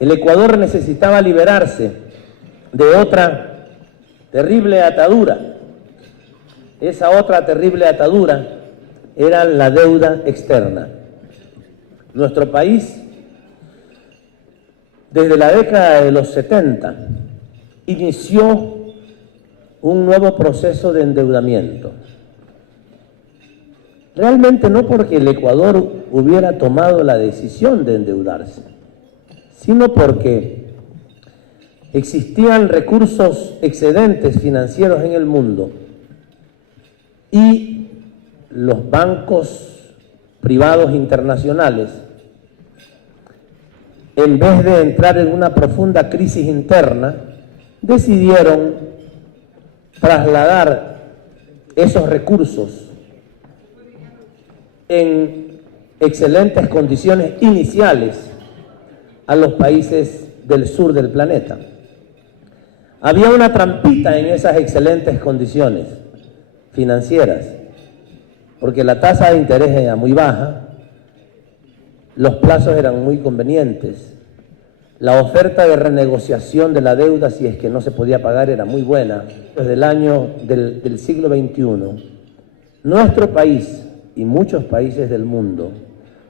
El Ecuador necesitaba liberarse de otra terrible atadura. Esa otra terrible atadura era la deuda externa. Nuestro país, desde la década de los 70, inició un nuevo proceso de endeudamiento. Realmente no porque el Ecuador hubiera tomado la decisión de endeudarse, sino porque existían recursos excedentes financieros en el mundo y los bancos privados internacionales, en vez de entrar en una profunda crisis interna, decidieron trasladar esos recursos en excelentes condiciones iniciales a los países del sur del planeta. Había una trampita en esas excelentes condiciones financieras, porque la tasa de interés era muy baja, los plazos eran muy convenientes, la oferta de renegociación de la deuda, si es que no se podía pagar, era muy buena. Desde el año del siglo XXI, nuestro país y muchos países del mundo,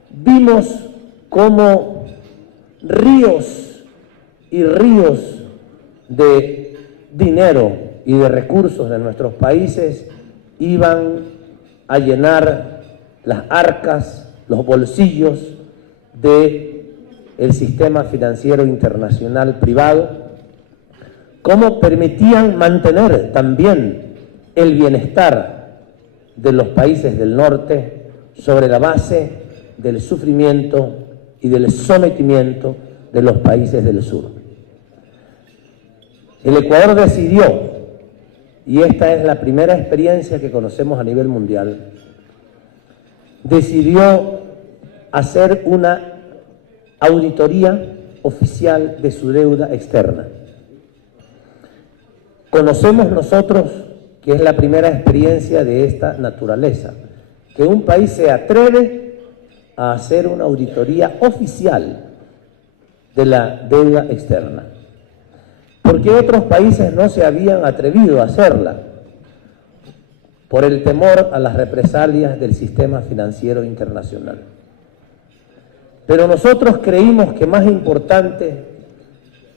vimos cómo ríos y ríos de dinero y de recursos de nuestros países iban a llenar las arcas, los bolsillos del sistema financiero internacional privado, cómo permitían mantener también el bienestar de los países del norte sobre la base del sufrimiento y del sometimiento de los países del sur. El Ecuador decidió, y esta es la primera experiencia que conocemos a nivel mundial, decidió hacer una auditoría oficial de su deuda externa. Conocemos nosotros que es la primera experiencia de esta naturaleza, que un país se atreve a hacer una auditoría oficial de la deuda externa. ¿Por qué otros países no se habían atrevido a hacerla? Por el temor a las represalias del sistema financiero internacional. Pero nosotros creímos que más importante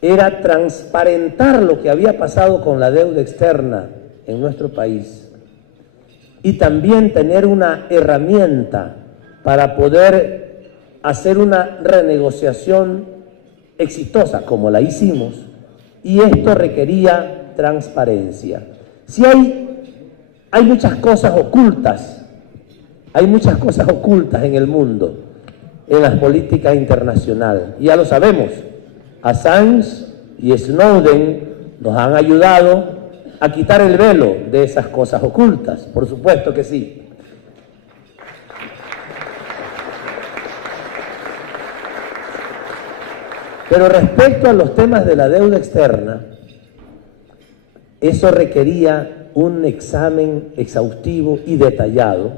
era transparentar lo que había pasado con la deuda externa en nuestro país y también tener una herramienta para poder hacer una renegociación exitosa como la hicimos, y esto requería transparencia. Si hay muchas cosas ocultas, en el mundo, en las políticas internacionales, ya lo sabemos. Assange y Snowden nos han ayudado a quitar el velo de esas cosas ocultas, por supuesto que sí. Pero respecto a los temas de la deuda externa, eso requería un examen exhaustivo y detallado,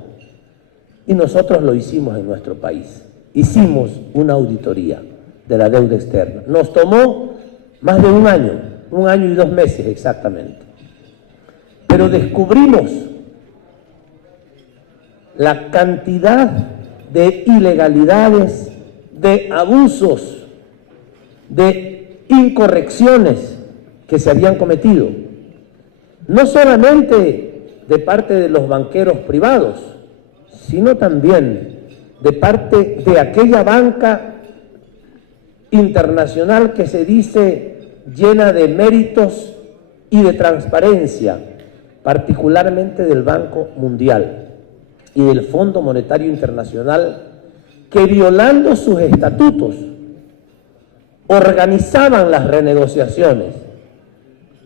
y nosotros lo hicimos en nuestro país. Hicimos una auditoría de la deuda externa. Nos tomó más de un año y 2 meses exactamente. Pero descubrimos la cantidad de ilegalidades, de abusos, de incorrecciones que se habían cometido, no solamente de parte de los banqueros privados, sino también de parte de aquella banca internacional que se dice llena de méritos y de transparencia, particularmente del Banco Mundial y del Fondo Monetario Internacional, que violando sus estatutos organizaban las renegociaciones,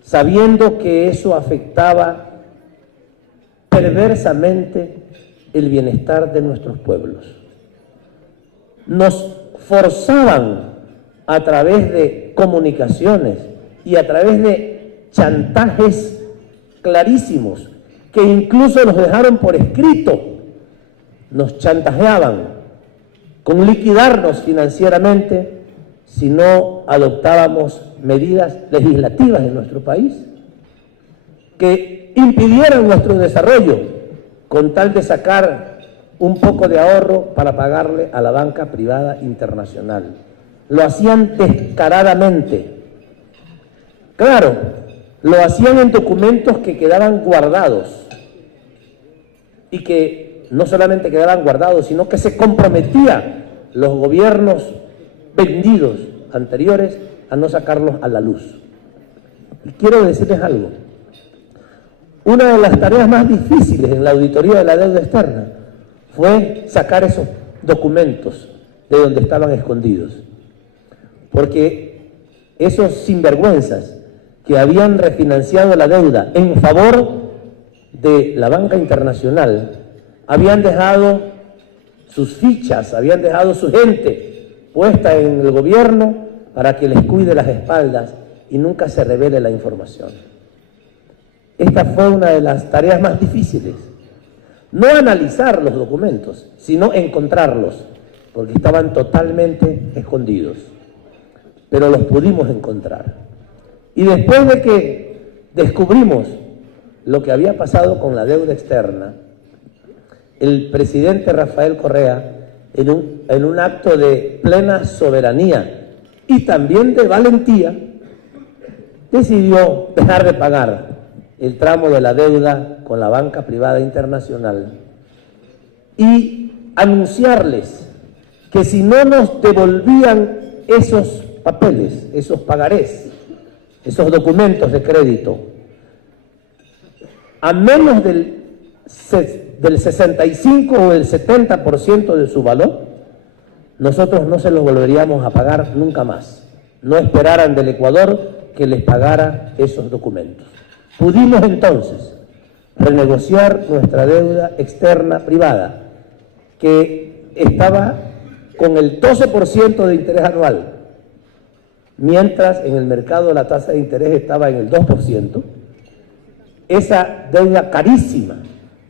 sabiendo que eso afectaba perversamente el bienestar de nuestros pueblos. Nos forzaban a través de comunicaciones y a través de chantajes clarísimos, que incluso nos dejaron por escrito, nos chantajeaban con liquidarnos financieramente si no adoptábamos medidas legislativas en nuestro país que impidieran nuestro desarrollo con tal de sacar un poco de ahorro para pagarle a la banca privada internacional. Lo hacían descaradamente. Claro, lo hacían en documentos que quedaban guardados y que no solamente quedaban guardados, sino que se comprometían los gobiernos vendidos anteriores a no sacarlos a la luz. Y quiero decirles algo. Una de las tareas más difíciles en la auditoría de la deuda externa fue sacar esos documentos de donde estaban escondidos. Porque esos sinvergüenzas que habían refinanciado la deuda en favor de la banca internacional habían dejado sus fichas, habían dejado su gente puesta en el gobierno para que les cuide las espaldas y nunca se revele la información. Esta fue una de las tareas más difíciles. No analizar los documentos, sino encontrarlos, porque estaban totalmente escondidos. Pero los pudimos encontrar. Y después de que descubrimos lo que había pasado con la deuda externa, el presidente Rafael Correa, en un acto de plena soberanía y también de valentía, decidió dejar de pagar el tramo de la deuda con la banca privada internacional y anunciarles que si no nos devolvían esos papeles, esos pagarés, esos documentos de crédito, a menos del 65 o del 70% de su valor, nosotros no se los volveríamos a pagar nunca más. No esperaran del Ecuador que les pagara esos documentos. Pudimos entonces renegociar nuestra deuda externa privada, que estaba con el 12% de interés anual, mientras en el mercado la tasa de interés estaba en el 2%. Esa deuda carísima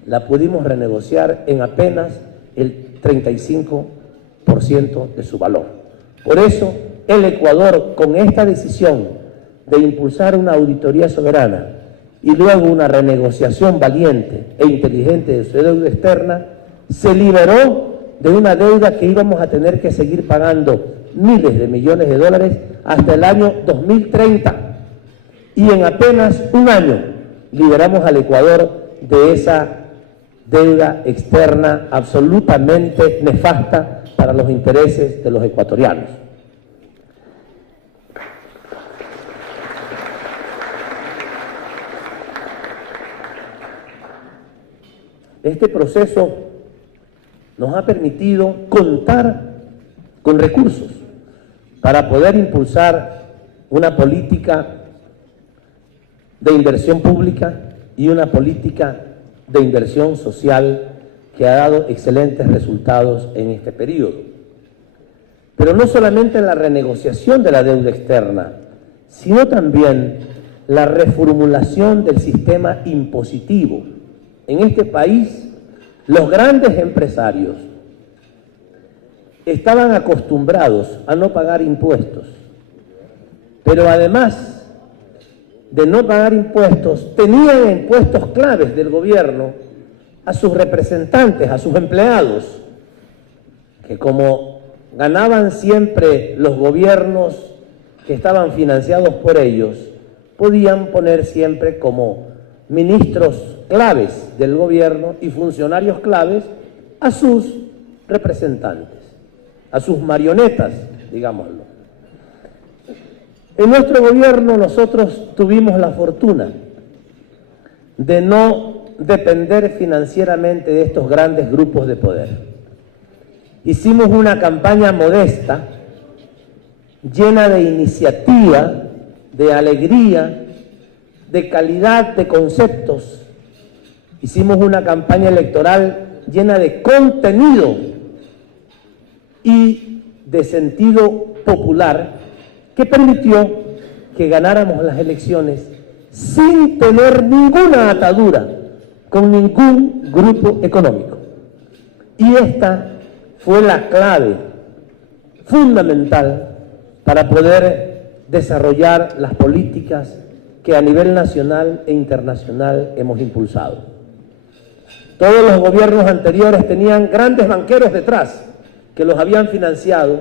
la pudimos renegociar en apenas el 35% de su valor. Por eso, el Ecuador, con esta decisión de impulsar una auditoría soberana y luego una renegociación valiente e inteligente de su deuda externa, se liberó de una deuda que íbamos a tener que seguir pagando miles de millones de dólares hasta el año 2030. Y en apenas un año liberamos al Ecuador de esa deuda externa absolutamente nefasta para los intereses de los ecuatorianos. Este proceso nos ha permitido contar con recursos para poder impulsar una política de inversión pública y una política de inversión social que ha dado excelentes resultados en este periodo. Pero no solamente la renegociación de la deuda externa, sino también la reformulación del sistema impositivo. En este país, los grandes empresarios estaban acostumbrados a no pagar impuestos, pero además de no pagar impuestos, tenían en puestos claves del gobierno a sus representantes, a sus empleados, que como ganaban siempre los gobiernos que estaban financiados por ellos, podían poner siempre como ministros claves del gobierno y funcionarios claves a sus representantes, a sus marionetas, digámoslo. En nuestro gobierno nosotros tuvimos la fortuna de no depender financieramente de estos grandes grupos de poder. Hicimos una campaña modesta, llena de iniciativa, de alegría, de calidad de conceptos. Hicimos una campaña electoral llena de contenido y de sentido popular que permitió que ganáramos las elecciones sin tener ninguna atadura con ningún grupo económico. Y esta fue la clave fundamental para poder desarrollar las políticas que a nivel nacional e internacional hemos impulsado. Todos los gobiernos anteriores tenían grandes banqueros detrás que los habían financiado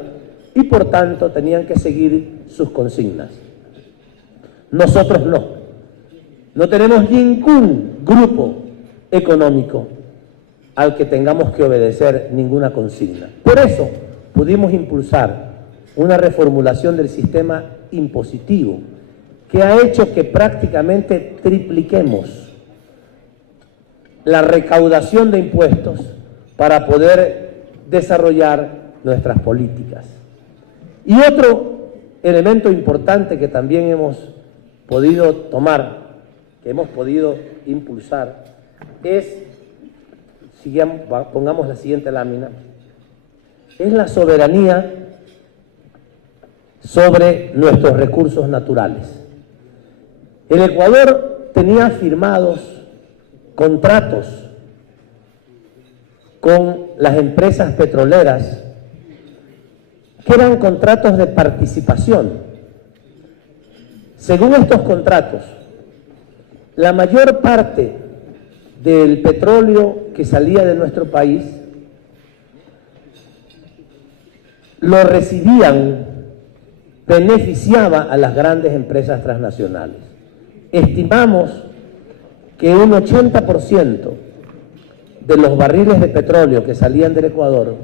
y por tanto tenían que seguir sus consignas. Nosotros no. No tenemos ningún grupo económico al que tengamos que obedecer ninguna consigna. Por eso pudimos impulsar una reformulación del sistema impositivo que ha hecho que prácticamente tripliquemos la recaudación de impuestos para poder desarrollar nuestras políticas. Y otro elemento importante que también hemos podido tomar, que hemos podido impulsar, es, pongamos la siguiente lámina, es la soberanía sobre nuestros recursos naturales. El Ecuador tenía firmados contratos con las empresas petroleras que eran contratos de participación. Según estos contratos, la mayor parte del petróleo que salía de nuestro país lo recibían, beneficiaba a las grandes empresas transnacionales. Estimamos que un 80% de los barriles de petróleo que salían del Ecuador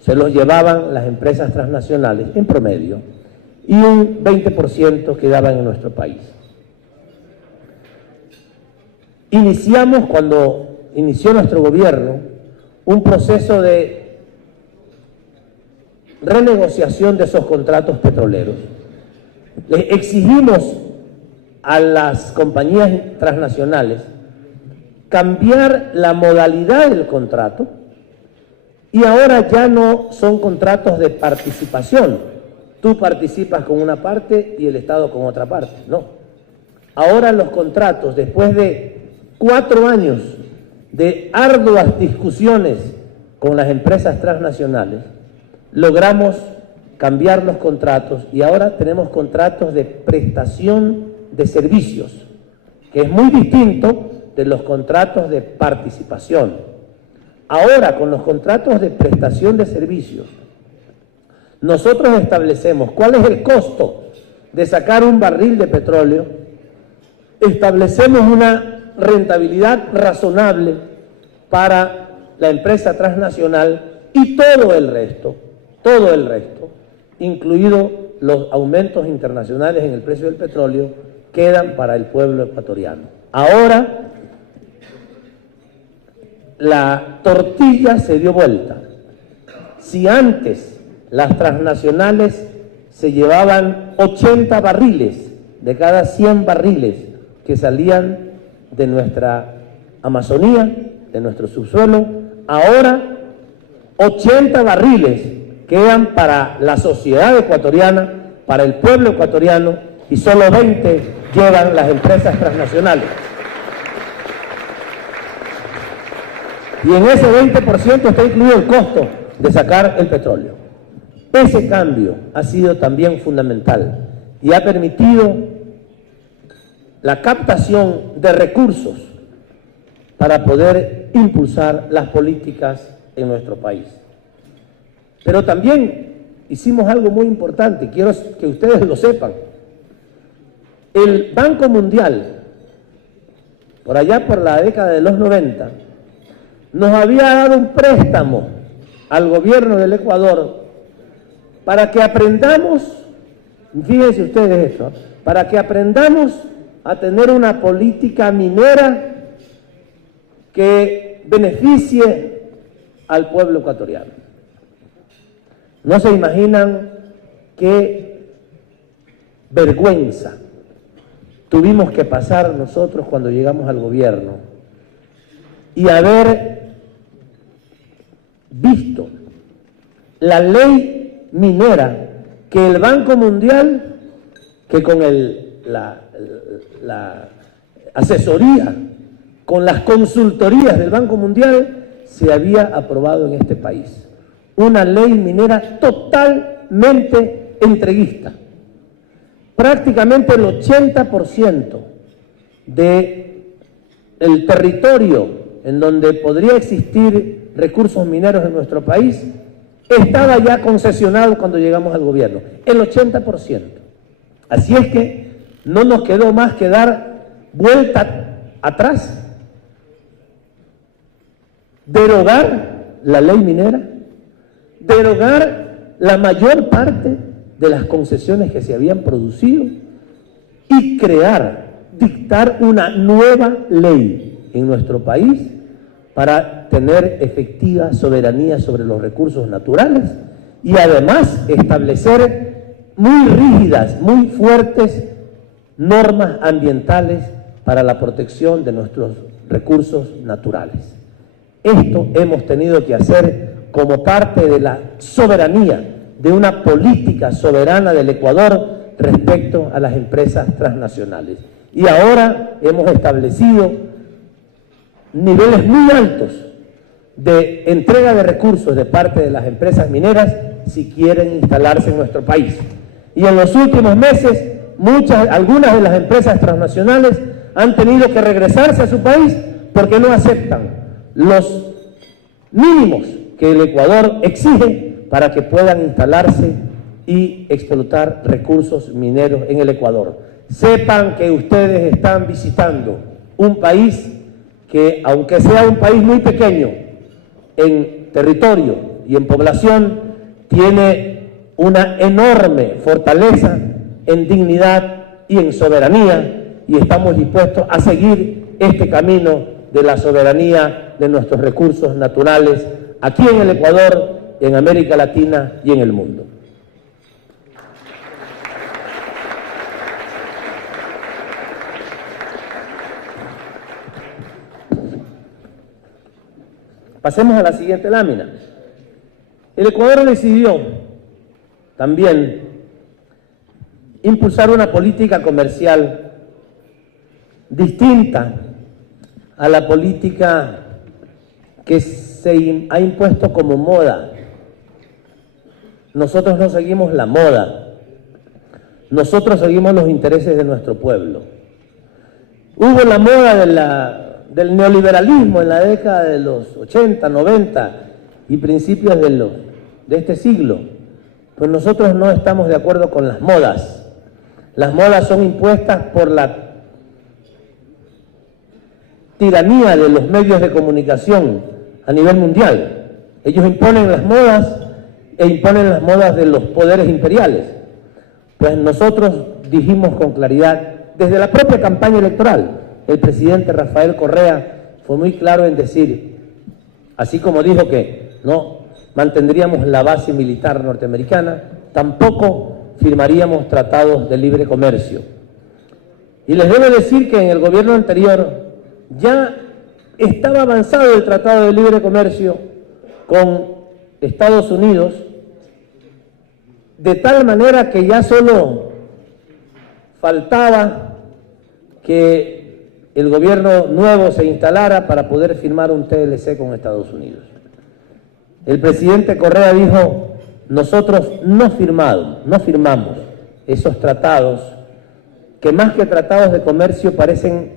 se los llevaban las empresas transnacionales en promedio y un 20% quedaban en nuestro país. Iniciamos, cuando inició nuestro gobierno, un proceso de renegociación de esos contratos petroleros. Les exigimos a las compañías transnacionales cambiar la modalidad del contrato y ahora ya no son contratos de participación. Tú participas con una parte y el Estado con otra parte. No. Ahora los contratos, después de 4 años de arduas discusiones con las empresas transnacionales, logramos cambiar los contratos y ahora tenemos contratos de prestación de servicios, que es muy distinto de los contratos de participación. Ahora, con los contratos de prestación de servicios, nosotros establecemos cuál es el costo de sacar un barril de petróleo, establecemos una rentabilidad razonable para la empresa transnacional y todo el resto, incluido los aumentos internacionales en el precio del petróleo, quedan para el pueblo ecuatoriano. Ahora la tortilla se dio vuelta. Si antes las transnacionales se llevaban 80 barriles de cada 100 barriles que salían de nuestra Amazonía, de nuestro subsuelo, ahora 80 barriles quedan para la sociedad ecuatoriana, para el pueblo ecuatoriano, y solo 20 llevan las empresas transnacionales. Y en ese 20% está incluido el costo de sacar el petróleo. Ese cambio ha sido también fundamental y ha permitido la captación de recursos para poder impulsar las políticas en nuestro país. Pero también hicimos algo muy importante, quiero que ustedes lo sepan. El Banco Mundial, por allá por la década de los 90, nos había dado un préstamo al gobierno del Ecuador para que aprendamos, fíjense ustedes esto, para que aprendamos a tener una política minera que beneficie al pueblo ecuatoriano. No se imaginan qué vergüenza tuvimos que pasar nosotros cuando llegamos al gobierno y haber visto la ley minera que el Banco Mundial, que con la asesoría, con las consultorías del Banco Mundial, se había aprobado en este país. Una ley minera totalmente entreguista. Prácticamente el 80% del territorio en donde podría existir recursos mineros en nuestro país estaba ya concesionado cuando llegamos al gobierno, el 80%. Así es que no nos quedó más que dar vuelta atrás, derogar la ley minera, derogar la mayor parte de las concesiones que se habían producido y dictar una nueva ley en nuestro país para tener efectiva soberanía sobre los recursos naturales y además establecer muy rígidas, muy fuertes normas ambientales para la protección de nuestros recursos naturales. Esto hemos tenido que hacer como parte de la soberanía, de una política soberana del Ecuador respecto a las empresas transnacionales. Y ahora hemos establecido niveles muy altos de entrega de recursos de parte de las empresas mineras si quieren instalarse en nuestro país. Y en los últimos meses, algunas de las empresas transnacionales han tenido que regresarse a su país porque no aceptan los mínimos que el Ecuador exige para que puedan instalarse y explotar recursos mineros en el Ecuador. Sepan que ustedes están visitando un país que, aunque sea un país muy pequeño en territorio y en población, tiene una enorme fortaleza en dignidad y en soberanía, y estamos dispuestos a seguir este camino de la soberanía de nuestros recursos naturales aquí en el Ecuador, en América Latina y en el mundo. Pasemos a la siguiente lámina. El Ecuador decidió también impulsar una política comercial distinta a la política que se ha impuesto como moda. Nosotros no seguimos la moda, nosotros seguimos los intereses de nuestro pueblo. Hubo la moda del neoliberalismo en la década de los 80, 90 y principios de este siglo. Pues nosotros no estamos de acuerdo con las modas. Las modas son impuestas por la tiranía de los medios de comunicación a nivel mundial. Ellos imponen las modas e imponen las modas de los poderes imperiales. Pues nosotros dijimos con claridad, desde la propia campaña electoral, el presidente Rafael Correa fue muy claro en decir, así como dijo que no mantendríamos la base militar norteamericana, tampoco firmaríamos tratados de libre comercio. Y les debo decir que en el gobierno anterior ya estaba avanzado el tratado de libre comercio con Estados Unidos, de tal manera que ya solo faltaba que el gobierno nuevo se instalara para poder firmar un TLC con Estados Unidos. El presidente Correa dijo, nosotros no firmamos esos tratados que más que tratados de comercio parecen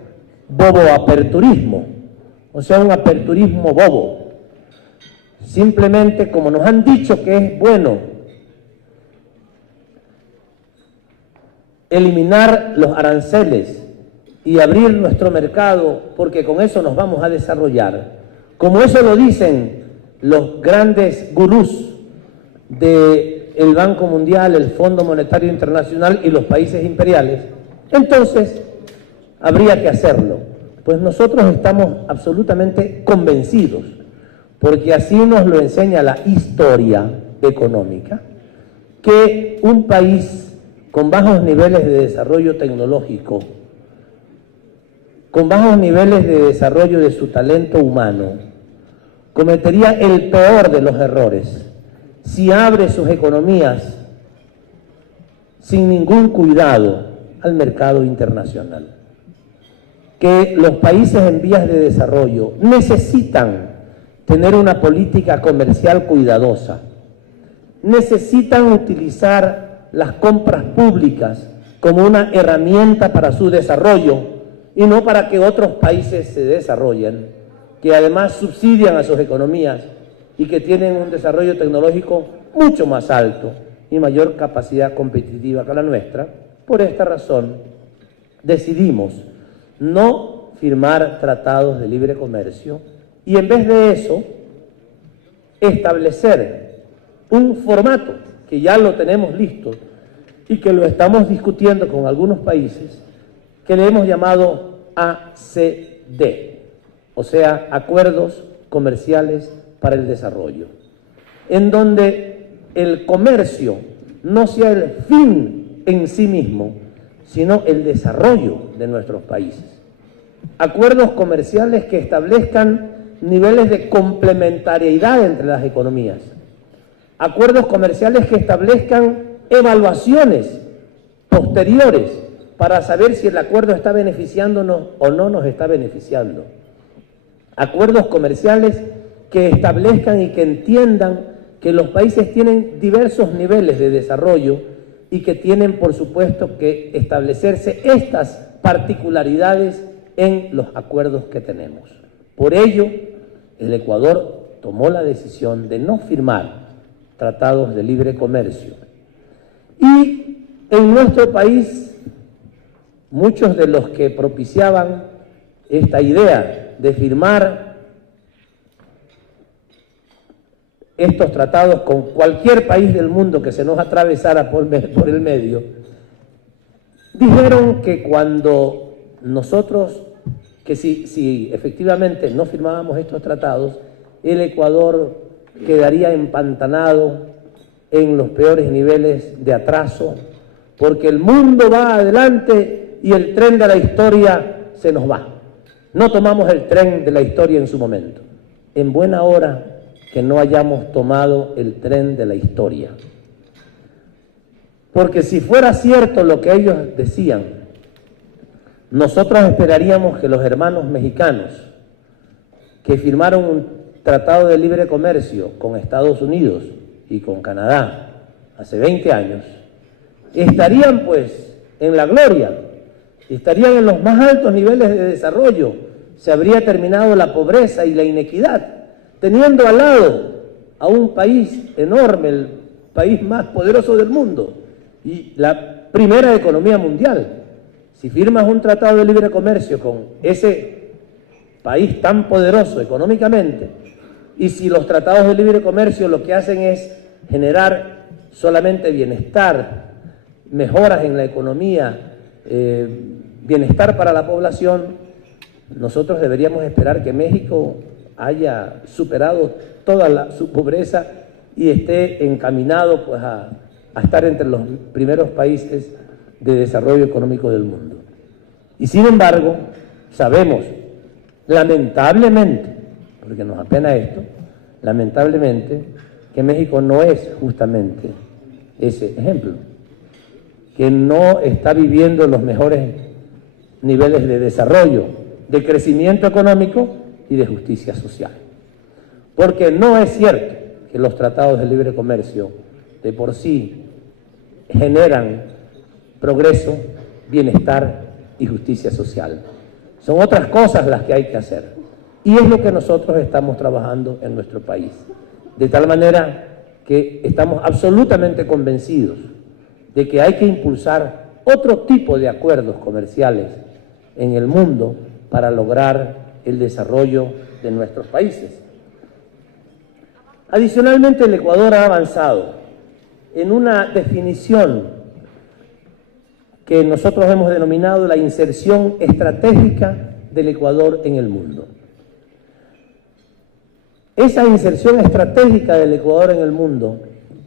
bobo-aperturismo, o sea, un aperturismo bobo. Simplemente, como nos han dicho que es bueno eliminar los aranceles y abrir nuestro mercado, porque con eso nos vamos a desarrollar, como eso lo dicen los grandes gurús del Banco Mundial, el Fondo Monetario Internacional y los países imperiales, entonces habría que hacerlo. Pues nosotros estamos absolutamente convencidos, porque así nos lo enseña la historia económica, que un país con bajos niveles de desarrollo tecnológico, con bajos niveles de desarrollo de su talento humano, cometería el peor de los errores si abre sus economías sin ningún cuidado al mercado internacional. Que los países en vías de desarrollo necesitan tener una política comercial cuidadosa, necesitan utilizar las compras públicas como una herramienta para su desarrollo y no para que otros países se desarrollen, que además subsidian a sus economías y que tienen un desarrollo tecnológico mucho más alto y mayor capacidad competitiva que la nuestra. Por esta razón, decidimos no firmar tratados de libre comercio y en vez de eso, establecer un formato que ya lo tenemos listo y que lo estamos discutiendo con algunos países, que le hemos llamado ACD, o sea, Acuerdos Comerciales para el Desarrollo, en donde el comercio no sea el fin en sí mismo, sino el desarrollo de nuestros países. Acuerdos comerciales que establezcan niveles de complementariedad entre las economías. Acuerdos comerciales que establezcan evaluaciones posteriores para saber si el acuerdo está beneficiándonos o no nos está beneficiando. Acuerdos comerciales que establezcan y que entiendan que los países tienen diversos niveles de desarrollo y que tienen, por supuesto, que establecerse estas particularidades en los acuerdos que tenemos. Por ello, el Ecuador tomó la decisión de no firmar tratados de libre comercio. Y en nuestro país, muchos de los que propiciaban esta idea de firmar estos tratados con cualquier país del mundo que se nos atravesara por el medio, dijeron que cuando nosotros, que si efectivamente no firmábamos estos tratados, el Ecuador quedaría empantanado en los peores niveles de atraso, porque el mundo va adelante y el tren de la historia se nos va. No tomamos el tren de la historia en su momento. En buena hora que no hayamos tomado el tren de la historia. Porque si fuera cierto lo que ellos decían, nosotros esperaríamos que los hermanos mexicanos que firmaron un tratado de libre comercio con Estados Unidos y con Canadá hace 20 años, estarían pues en la gloria, estarían en los más altos niveles de desarrollo, se habría terminado la pobreza y la inequidad, teniendo al lado a un país enorme, el país más poderoso del mundo y la primera economía mundial. Si firmas un tratado de libre comercio con ese país tan poderoso económicamente, y si los tratados de libre comercio lo que hacen es generar solamente bienestar, mejoras en la economía, bienestar para la población, nosotros deberíamos esperar que México haya superado toda su pobreza y esté encaminado pues, a estar entre los primeros países de desarrollo económico del mundo. Y sin embargo, sabemos, lamentablemente, porque nos apena esto, lamentablemente, que México no es justamente ese ejemplo, que no está viviendo los mejores niveles de desarrollo, de crecimiento económico y de justicia social. Porque no es cierto que los tratados de libre comercio de por sí generan progreso, bienestar y justicia social. Son otras cosas las que hay que hacer. Y es lo que nosotros estamos trabajando en nuestro país. De tal manera que estamos absolutamente convencidos de que hay que impulsar otro tipo de acuerdos comerciales en el mundo para lograr el desarrollo de nuestros países. Adicionalmente, el Ecuador ha avanzado en una definición que nosotros hemos denominado la inserción estratégica del Ecuador en el mundo. Esa inserción estratégica del Ecuador en el mundo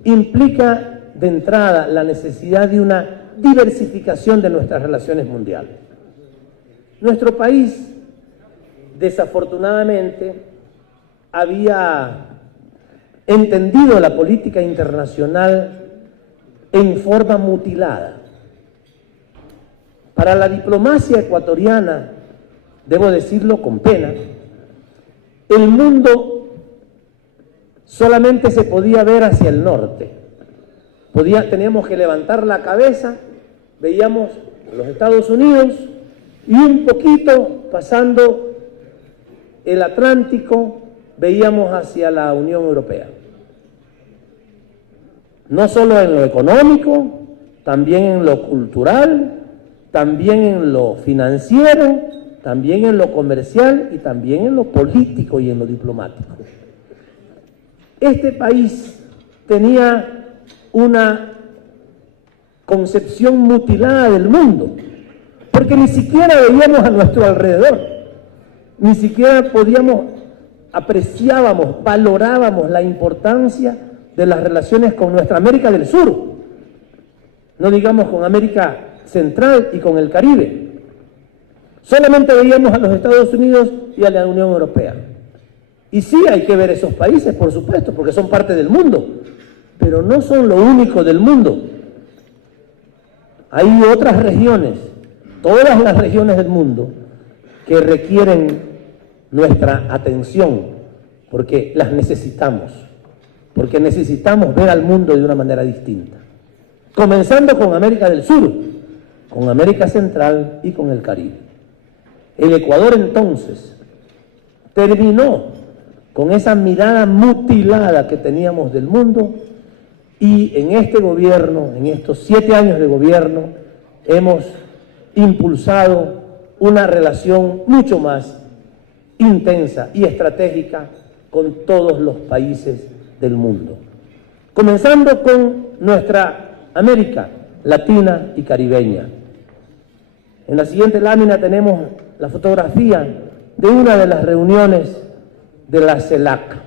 implica de entrada la necesidad de una diversificación de nuestras relaciones mundiales. Nuestro país, desafortunadamente, había entendido la política internacional en forma mutilada. Para la diplomacia ecuatoriana, debo decirlo con pena, el mundo solamente se podía ver hacia el norte. teníamos que levantar la cabeza, veíamos los Estados Unidos y un poquito pasando el Atlántico veíamos hacia la Unión Europea. No solo en lo económico, también en lo cultural, también en lo financiero, también en lo comercial y también en lo político y en lo diplomático. Este país tenía una concepción mutilada del mundo, porque ni siquiera veíamos a nuestro alrededor, ni siquiera apreciábamos, valorábamos la importancia de las relaciones con nuestra América del Sur, no digamos con América Central y con el Caribe. Solamente veíamos a los Estados Unidos y a la Unión Europea. Y sí hay que ver esos países, por supuesto, porque son parte del mundo, pero no son lo único del mundo. Hay otras regiones, todas las regiones del mundo, que requieren nuestra atención, porque las necesitamos, porque necesitamos ver al mundo de una manera distinta. Comenzando con América del Sur, con América Central y con el Caribe. El Ecuador entonces terminó con esa mirada mutilada que teníamos del mundo y en este gobierno, en estos 7 años de gobierno, hemos impulsado una relación mucho más intensa y estratégica con todos los países del mundo. Comenzando con nuestra América Latina y Caribeña. En la siguiente lámina tenemos la fotografía de una de las reuniones de la CELAC.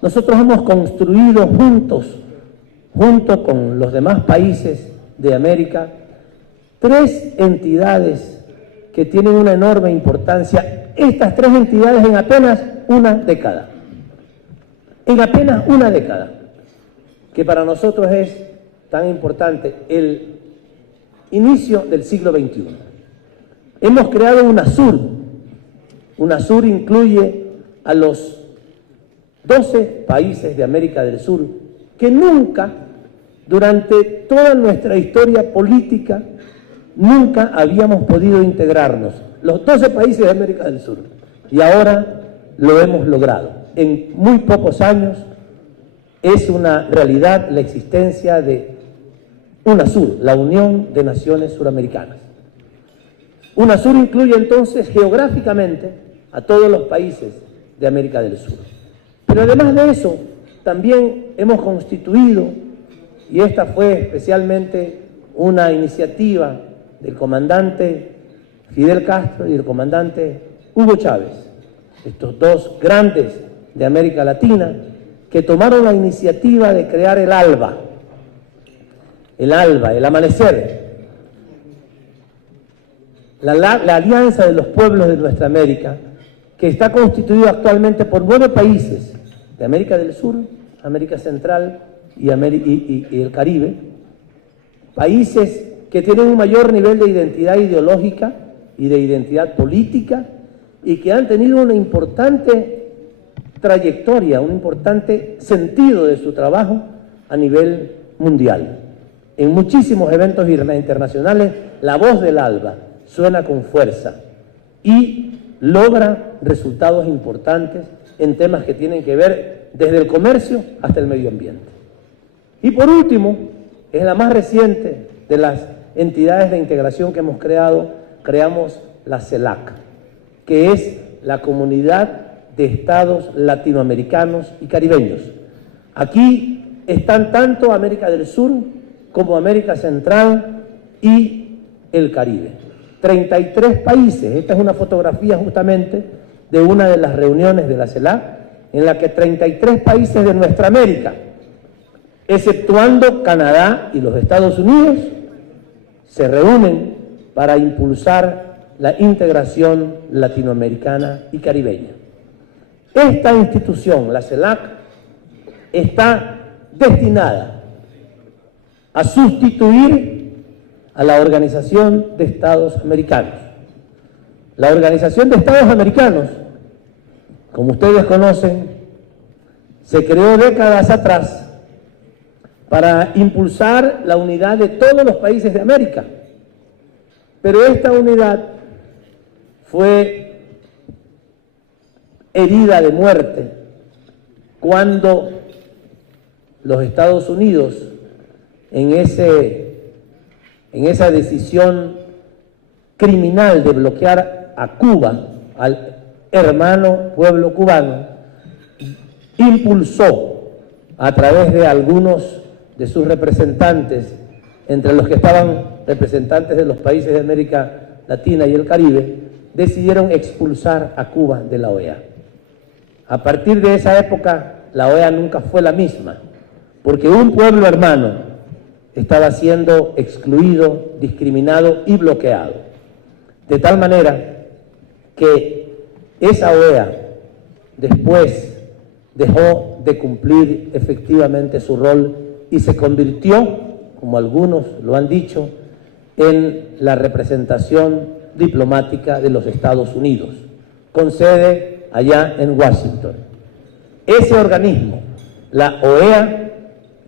Nosotros hemos construido junto con los demás países de América, 3 entidades que tienen una enorme importancia. Estas 3 entidades en apenas una década. En apenas una década, que para nosotros es tan importante, el inicio del siglo XXI. Hemos creado UNASUR. UNASUR incluye a los 12 países de América del Sur que nunca, durante toda nuestra historia política, nunca habíamos podido integrarnos. Los 12 países de América del Sur. Y ahora lo hemos logrado. En muy pocos años es una realidad la existencia de UNASUR, la Unión de Naciones Suramericanas. UNASUR incluye entonces geográficamente a todos los países de América del Sur. Pero además de eso, también hemos constituido, y esta fue especialmente una iniciativa del comandante Fidel Castro y del comandante Hugo Chávez, estos 2 grandes de América Latina, que tomaron la iniciativa de crear el ALBA, el amanecer, la Alianza de los Pueblos de Nuestra América, que está constituida actualmente por 9 países de América del Sur, América Central y el Caribe, países que tienen un mayor nivel de identidad ideológica y de identidad política y que han tenido una importante trayectoria, un importante sentido de su trabajo a nivel mundial. En muchísimos eventos internacionales, la voz del ALBA suena con fuerza y logra resultados importantes en temas que tienen que ver desde el comercio hasta el medio ambiente. Y por último, es la más reciente de las entidades de integración que hemos creado, creamos la CELAC, que es la Comunidad de Estados Latinoamericanos y Caribeños. Aquí están tanto América del Sur como América Central y el Caribe. 33 países, esta es una fotografía justamente de una de las reuniones de la CELAC, en la que 33 países de nuestra América, exceptuando Canadá y los Estados Unidos, se reúnen para impulsar la integración latinoamericana y caribeña. Esta institución, la CELAC, está destinada a sustituir a la Organización de Estados Americanos. La Organización de Estados Americanos, como ustedes conocen, se creó décadas atrás para impulsar la unidad de todos los países de América. Pero esta unidad fue herida de muerte cuando los Estados Unidos, en esa decisión criminal de bloquear a Cuba, al hermano pueblo cubano, impulsó a través de algunos de sus representantes, entre los que estaban representantes de los países de América Latina y el Caribe, decidieron expulsar a Cuba de la OEA. A partir de esa época, la OEA nunca fue la misma, porque un pueblo hermano estaba siendo excluido, discriminado y bloqueado. De tal manera que esa OEA después dejó de cumplir efectivamente su rol y se convirtió, como algunos lo han dicho, en la representación diplomática de los Estados Unidos, con sede allá en Washington. Ese organismo, la OEA,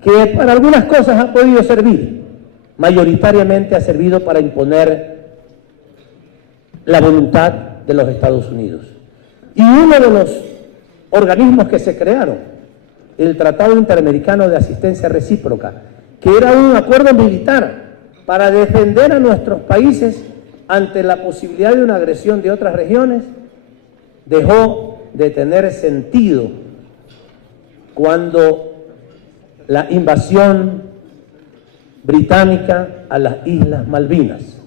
que para algunas cosas ha podido servir, mayoritariamente ha servido para imponer la voluntad de los Estados Unidos. Y uno de los organismos que se crearon, el Tratado Interamericano de Asistencia Recíproca, que era un acuerdo militar para defender a nuestros países ante la posibilidad de una agresión de otras regiones, dejó de tener sentido cuando la invasión británica a las Islas Malvinas.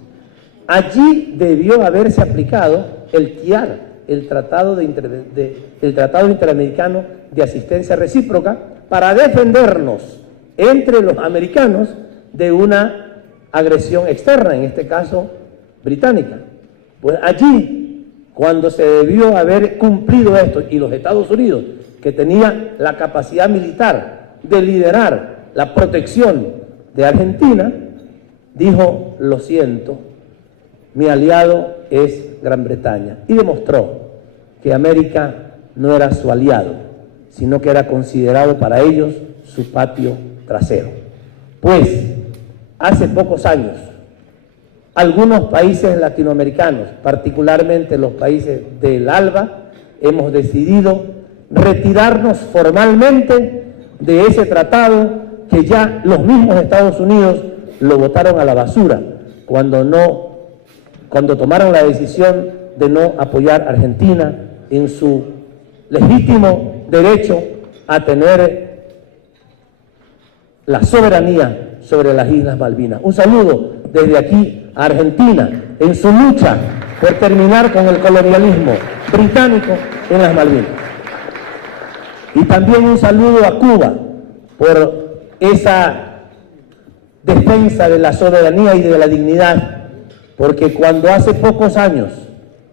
Allí debió haberse aplicado el TIAR, el Tratado Interamericano de Asistencia Recíproca, para defendernos entre los americanos de una agresión externa, en este caso británica. Pues allí, cuando se debió haber cumplido esto, y los Estados Unidos, que tenía la capacidad militar de liderar la protección de Argentina, dijo: lo siento, mi aliado es Gran Bretaña, y demostró que América no era su aliado, sino que era considerado para ellos su patio trasero. Pues, hace pocos años, algunos países latinoamericanos, particularmente los países del ALBA, hemos decidido retirarnos formalmente de ese tratado que ya los mismos Estados Unidos lo botaron a la basura cuando tomaron la decisión de no apoyar a Argentina en su legítimo derecho a tener la soberanía sobre las Islas Malvinas. Un saludo desde aquí a Argentina en su lucha por terminar con el colonialismo británico en las Malvinas. Y también un saludo a Cuba por esa defensa de la soberanía y de la dignidad, porque cuando hace pocos años,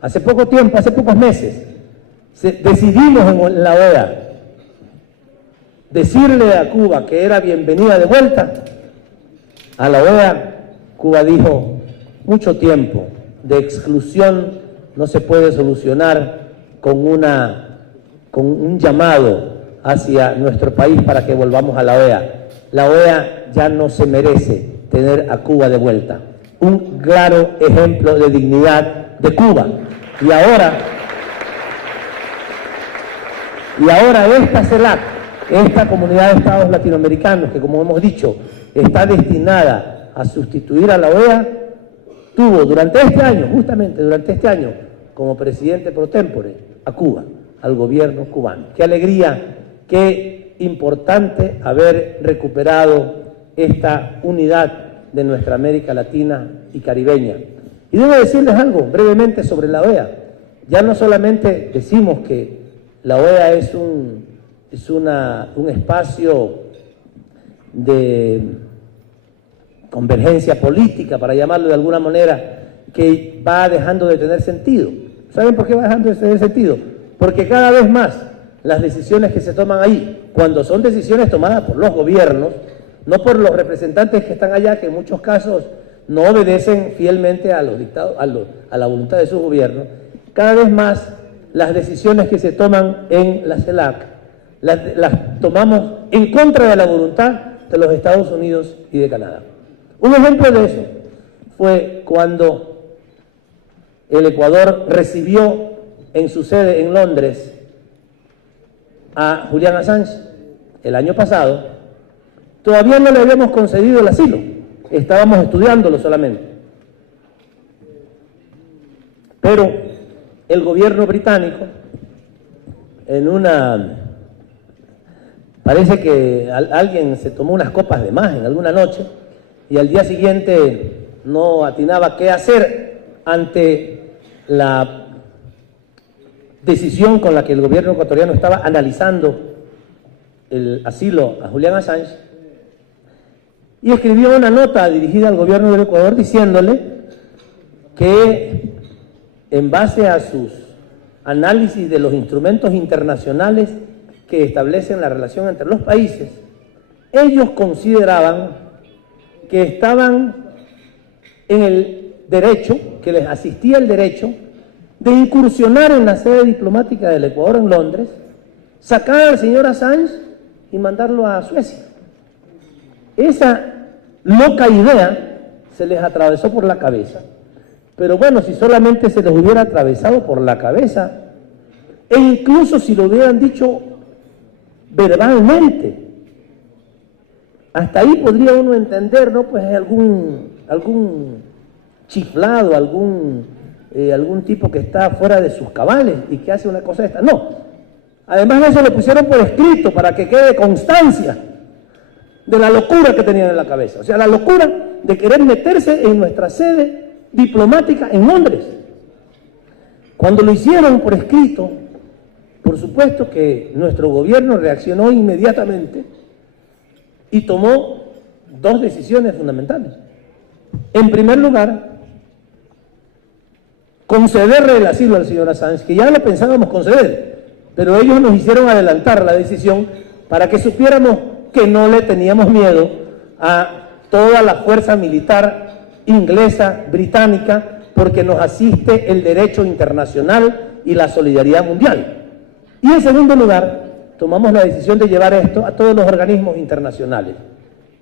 hace poco tiempo, hace pocos meses, decidimos en la OEA decirle a Cuba que era bienvenida de vuelta a la OEA, Cuba dijo: mucho tiempo de exclusión no se puede solucionar con un llamado hacia nuestro país para que volvamos a la OEA. La OEA ya no se merece tener a Cuba de vuelta. Un claro ejemplo de dignidad de Cuba. Y ahora esta CELAC, esta Comunidad de Estados Latinoamericanos, que como hemos dicho, está destinada a sustituir a la OEA, tuvo durante este año, justamente durante este año, como presidente pro tempore a Cuba, al gobierno cubano. Qué alegría, qué importante haber recuperado esta unidad de nuestra América Latina y caribeña. Y debo decirles algo brevemente sobre la OEA. Ya no solamente decimos que la OEA es un espacio de convergencia política, para llamarlo de alguna manera, que va dejando de tener sentido. ¿Saben por qué va dejando de tener sentido? Porque cada vez más las decisiones que se toman ahí, cuando son decisiones tomadas por los gobiernos, no por los representantes que están allá, que en muchos casos no obedecen fielmente a los dictados, a la voluntad de sus gobiernos, cada vez más las decisiones que se toman en la CELAC las tomamos en contra de la voluntad de los Estados Unidos y de Canadá. Un ejemplo de eso fue cuando el Ecuador recibió en su sede en Londres a Julian Assange el año pasado. Todavía no le habíamos concedido el asilo, estábamos estudiándolo solamente. Pero el gobierno británico, parece que alguien se tomó unas copas de más en alguna noche y al día siguiente no atinaba qué hacer ante la decisión con la que el gobierno ecuatoriano estaba analizando el asilo a Julian Assange, y escribió una nota dirigida al gobierno del Ecuador diciéndole que en base a sus análisis de los instrumentos internacionales que establecen la relación entre los países, ellos consideraban que estaban en el derecho, que les asistía el derecho de incursionar en la sede diplomática del Ecuador en Londres, sacar al señor Assange y mandarlo a Suecia. Esa loca idea se les atravesó por la cabeza, pero bueno, si solamente se les hubiera atravesado por la cabeza, e incluso si lo hubieran dicho verbalmente, hasta ahí podría uno entender, ¿no? Pues algún chiflado, algún tipo que está fuera de sus cabales y que hace una cosa esta. No, además de eso le pusieron por escrito para que quede constancia de la locura que tenían en la cabeza, o sea, la locura de querer meterse en nuestra sede diplomática en Londres. Cuando lo hicieron por escrito, por supuesto que nuestro gobierno reaccionó inmediatamente y tomó dos decisiones fundamentales. En primer lugar, concederle el asilo al señor Assange, que ya lo pensábamos conceder, pero ellos nos hicieron adelantar la decisión para que supiéramos que no le teníamos miedo a toda la fuerza militar inglesa, británica, porque nos asiste el derecho internacional y la solidaridad mundial. Y en segundo lugar, tomamos la decisión de llevar esto a todos los organismos internacionales.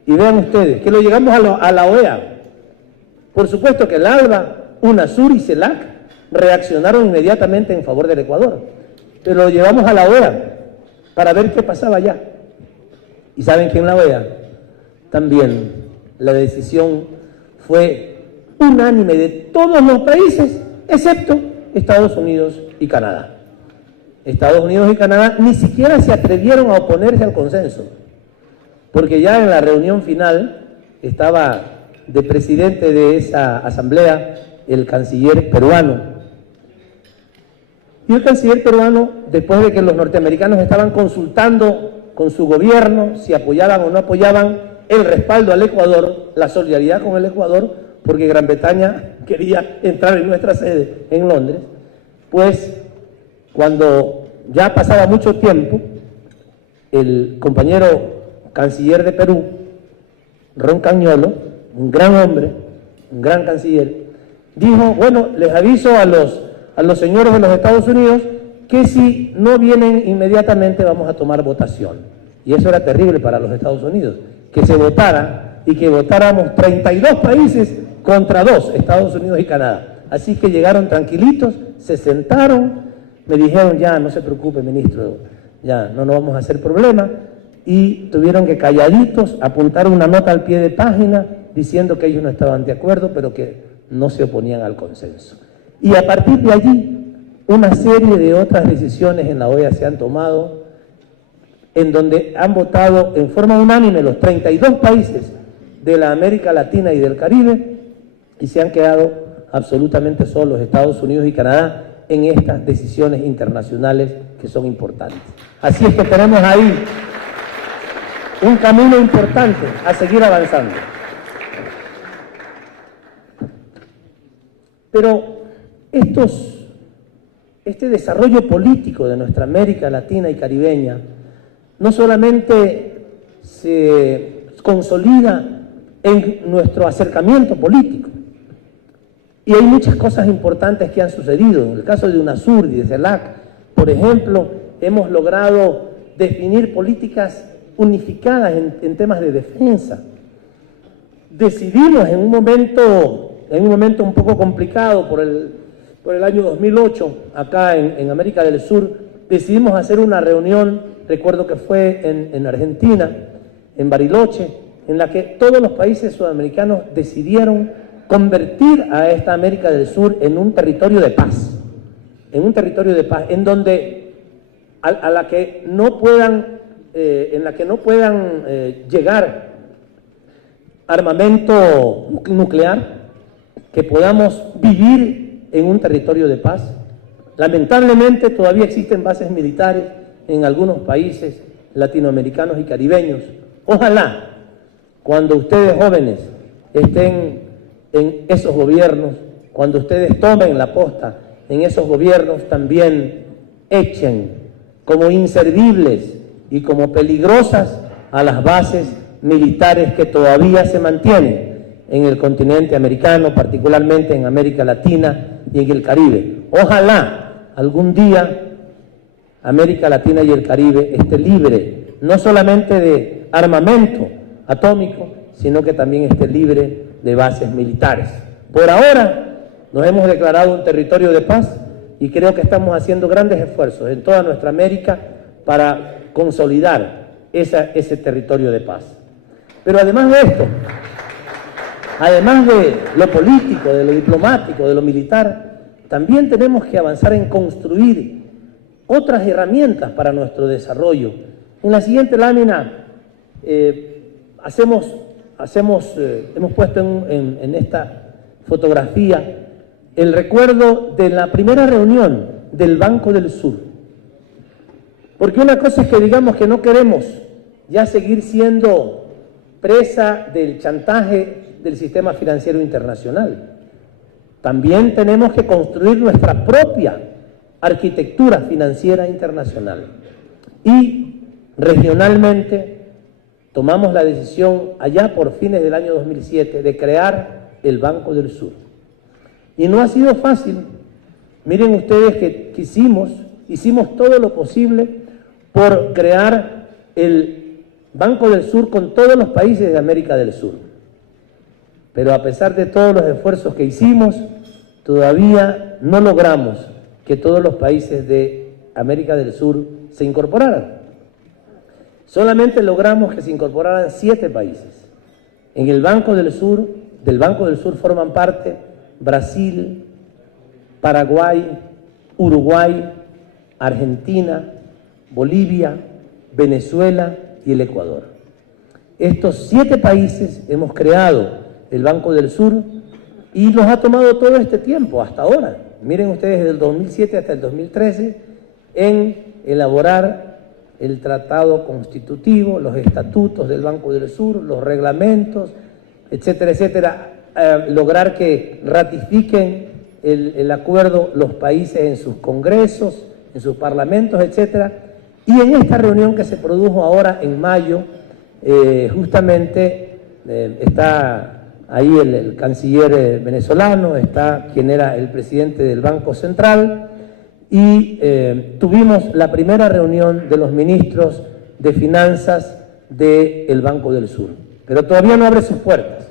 Y vean ustedes, que lo llegamos a la OEA. Por supuesto que el ALBA, UNASUR y CELAC reaccionaron inmediatamente en favor del Ecuador, pero lo llevamos a la OEA para ver qué pasaba allá. ¿Y saben que en la OEA también la decisión fue unánime de todos los países, excepto Estados Unidos y Canadá? Estados Unidos y Canadá ni siquiera se atrevieron a oponerse al consenso, porque ya en la reunión final estaba de presidente de esa asamblea el canciller peruano. Y el canciller peruano, después de que los norteamericanos estaban consultando con su gobierno si apoyaban o no apoyaban el respaldo al Ecuador, la solidaridad con el Ecuador, porque Gran Bretaña quería entrar en nuestra sede en Londres, pues cuando ya pasaba mucho tiempo, el compañero canciller de Perú, Ron Cañolo, un gran hombre, un gran canciller, dijo, bueno, les aviso a los señores de los Estados Unidos que si no vienen inmediatamente vamos a tomar votación. Y eso era terrible para los Estados Unidos, que se votara y que votáramos 32 países contra 2, Estados Unidos y Canadá. Así que llegaron tranquilitos, se sentaron, me dijeron, ya, no se preocupe, ministro, ya, no nos vamos a hacer problema, y tuvieron que calladitos apuntar una nota al pie de página diciendo que ellos no estaban de acuerdo, pero que no se oponían al consenso. Y a partir de allí, una serie de otras decisiones en la OEA se han tomado, en donde han votado en forma unánime los 32 países de la América Latina y del Caribe, y se han quedado absolutamente solos Estados Unidos y Canadá en estas decisiones internacionales que son importantes. Así es que tenemos ahí un camino importante a seguir avanzando. Pero este desarrollo político de nuestra América Latina y Caribeña no solamente se consolida en nuestro acercamiento político, y hay muchas cosas importantes que han sucedido. En el caso de UNASUR y de CELAC, por ejemplo, hemos logrado definir políticas unificadas en temas de defensa. Decidimos en un momento un poco complicado por el año 2008, acá en América del Sur, decidimos hacer una reunión, recuerdo que fue en Argentina, en Bariloche, en la que todos los países sudamericanos decidieron convertir a esta América del Sur en un territorio de paz, en donde en la que no puedan llegar armamento nuclear, que podamos vivir en un territorio de paz. Lamentablemente todavía existen bases militares en algunos países latinoamericanos y caribeños. Ojalá, cuando ustedes jóvenes estén en esos gobiernos, cuando ustedes tomen la posta en esos gobiernos, también echen como inservibles y como peligrosas a las bases militares que todavía se mantienen en el continente americano, particularmente en América Latina y en el Caribe. Ojalá algún día América Latina y el Caribe esté libre, no solamente de armamento atómico, sino que también esté libre de bases militares. Por ahora nos hemos declarado un territorio de paz y creo que estamos haciendo grandes esfuerzos en toda nuestra América para consolidar ese territorio de paz. Pero además de esto, además de lo político, de lo diplomático, de lo militar, también tenemos que avanzar en construir otras herramientas para nuestro desarrollo. En la siguiente lámina hemos puesto en esta fotografía el recuerdo de la primera reunión del Banco del Sur. Porque una cosa es que digamos que no queremos ya seguir siendo presa del chantaje del sistema financiero internacional. También tenemos que construir nuestra propia arquitectura financiera internacional. Y regionalmente tomamos la decisión allá por fines del año 2007 de crear el Banco del Sur. Y no ha sido fácil. Miren ustedes que hicimos todo lo posible por crear el Banco del Sur con todos los países de América del Sur. Pero a pesar de todos los esfuerzos que hicimos, todavía no logramos que todos los países de América del Sur se incorporaran. Solamente logramos que se incorporaran 7 países. En el Banco del Sur, del Banco del Sur forman parte Brasil, Paraguay, Uruguay, Argentina, Bolivia, Venezuela y el Ecuador. Estos 7 países hemos creado el Banco del Sur y nos ha tomado todo este tiempo, hasta ahora. Miren ustedes, desde el 2007 hasta el 2013, en elaborar el tratado constitutivo, los estatutos del Banco del Sur, los reglamentos, etcétera, etcétera, lograr que ratifiquen el acuerdo los países en sus congresos, en sus parlamentos, etcétera. Y en esta reunión que se produjo ahora en mayo, justamente está ahí el canciller venezolano, está quien era el presidente del Banco Central, y tuvimos la primera reunión de los ministros de finanzas del Banco del Sur. Pero todavía no abre sus puertas,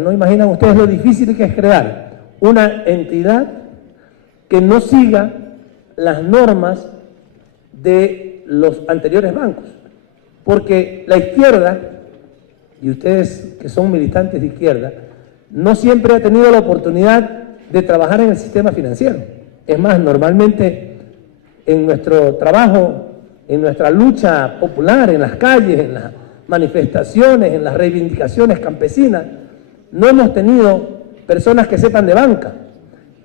¿no? Imaginan ustedes lo difícil que es crear una entidad que no siga las normas de los anteriores bancos, porque la izquierda, y ustedes que son militantes de izquierda, no siempre ha tenido la oportunidad de trabajar en el sistema financiero. Es más, normalmente en nuestro trabajo, en nuestra lucha popular, en las calles, en las manifestaciones, en las reivindicaciones campesinas, no hemos tenido personas que sepan de banca.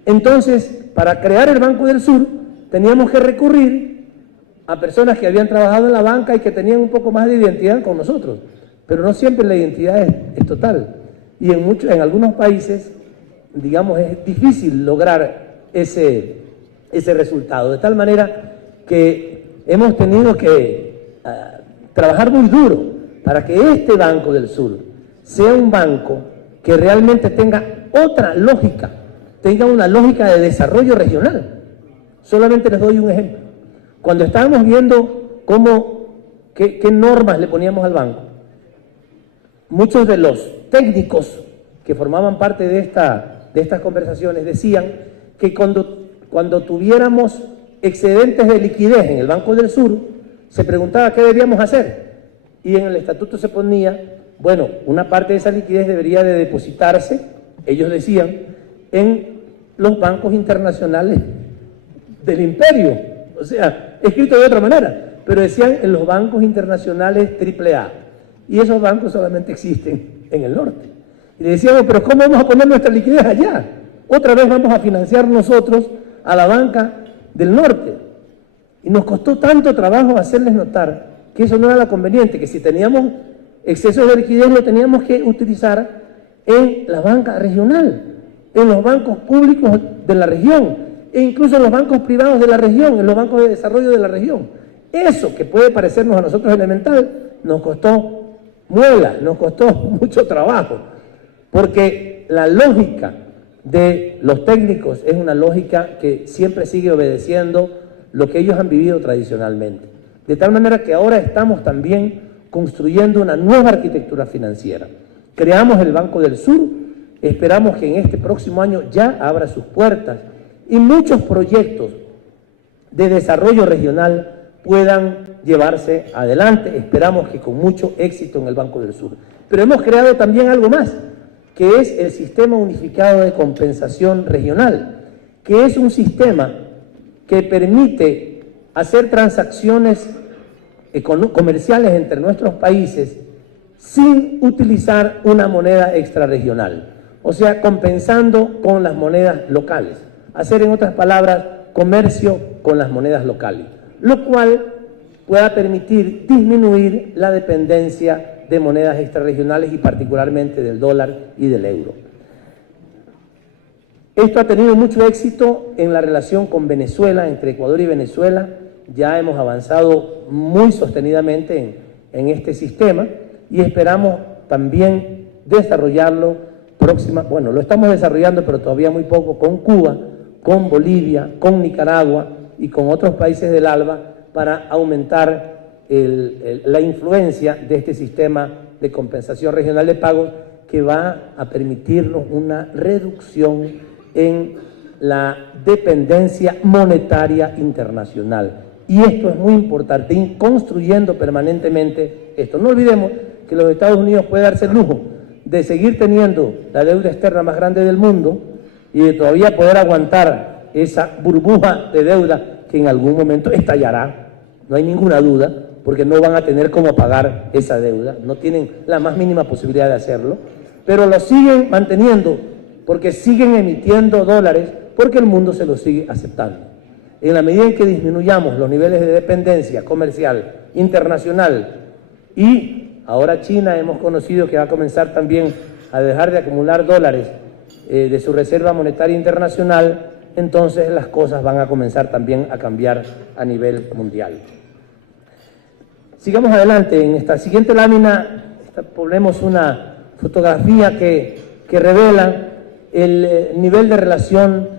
Entonces, para crear el Banco del Sur, teníamos que recurrir a personas que habían trabajado en la banca y que tenían un poco más de identidad con nosotros. Pero no siempre la identidad es total. Y en algunos países, digamos, es difícil lograr ese resultado. De tal manera que hemos tenido que trabajar muy duro para que este Banco del Sur sea un banco que realmente tenga otra lógica, tenga una lógica de desarrollo regional. Solamente les doy un ejemplo. Cuando estábamos viendo cómo ¿Qué normas le poníamos al banco? Muchos de los técnicos que formaban parte de estas conversaciones decían que cuando tuviéramos excedentes de liquidez en el Banco del Sur, se preguntaba qué debíamos hacer. Y en el estatuto se ponía, bueno, una parte de esa liquidez debería de depositarse, ellos decían, en los bancos internacionales del imperio. O sea, escrito de otra manera, pero decían en los bancos internacionales AAA. Y esos bancos solamente existen en el norte. Y le decíamos, pero ¿cómo vamos a poner nuestra liquidez allá? Otra vez vamos a financiar nosotros a la banca del norte. Y nos costó tanto trabajo hacerles notar que eso no era lo conveniente, que si teníamos exceso de liquidez lo teníamos que utilizar en la banca regional, en los bancos públicos de la región, e incluso en los bancos privados de la región, en los bancos de desarrollo de la región. Eso que puede parecernos a nosotros elemental, nos costó muelas, nos costó mucho trabajo, porque la lógica de los técnicos es una lógica que siempre sigue obedeciendo lo que ellos han vivido tradicionalmente. De tal manera que ahora estamos también construyendo una nueva arquitectura financiera. Creamos el Banco del Sur, esperamos que en este próximo año ya abra sus puertas y muchos proyectos de desarrollo regional puedan llevarse adelante. Esperamos que con mucho éxito en el Banco del Sur. Pero hemos creado también algo más, que es el Sistema Unificado de Compensación Regional, que es un sistema que permite hacer transacciones comerciales entre nuestros países sin utilizar una moneda extrarregional, o sea, compensando con las monedas locales, hacer en otras palabras comercio con las monedas locales, lo cual pueda permitir disminuir la dependencia de monedas extrarregionales y particularmente del dólar y del euro. Esto ha tenido mucho éxito en la relación con Venezuela, entre Ecuador y Venezuela. Ya hemos avanzado muy sostenidamente en este sistema y esperamos también desarrollarlo bueno, lo estamos desarrollando pero todavía muy poco con Cuba, con Bolivia, con Nicaragua y con otros países del ALBA para aumentar la influencia de este sistema de compensación regional de pagos que va a permitirnos una reducción en la dependencia monetaria internacional. Y esto es muy importante, ir construyendo permanentemente esto. No olvidemos que los Estados Unidos pueden darse el lujo de seguir teniendo la deuda externa más grande del mundo y de todavía poder aguantar esa burbuja de deuda que en algún momento estallará, no hay ninguna duda, porque no van a tener cómo pagar esa deuda, no tienen la más mínima posibilidad de hacerlo, pero lo siguen manteniendo porque siguen emitiendo dólares, porque el mundo se los sigue aceptando. En la medida en que disminuyamos los niveles de dependencia comercial internacional y ahora China hemos conocido que va a comenzar también a dejar de acumular dólares de su reserva monetaria internacional, entonces las cosas van a comenzar también a cambiar a nivel mundial. Sigamos adelante. En esta siguiente lámina ponemos una fotografía que revela el nivel de relación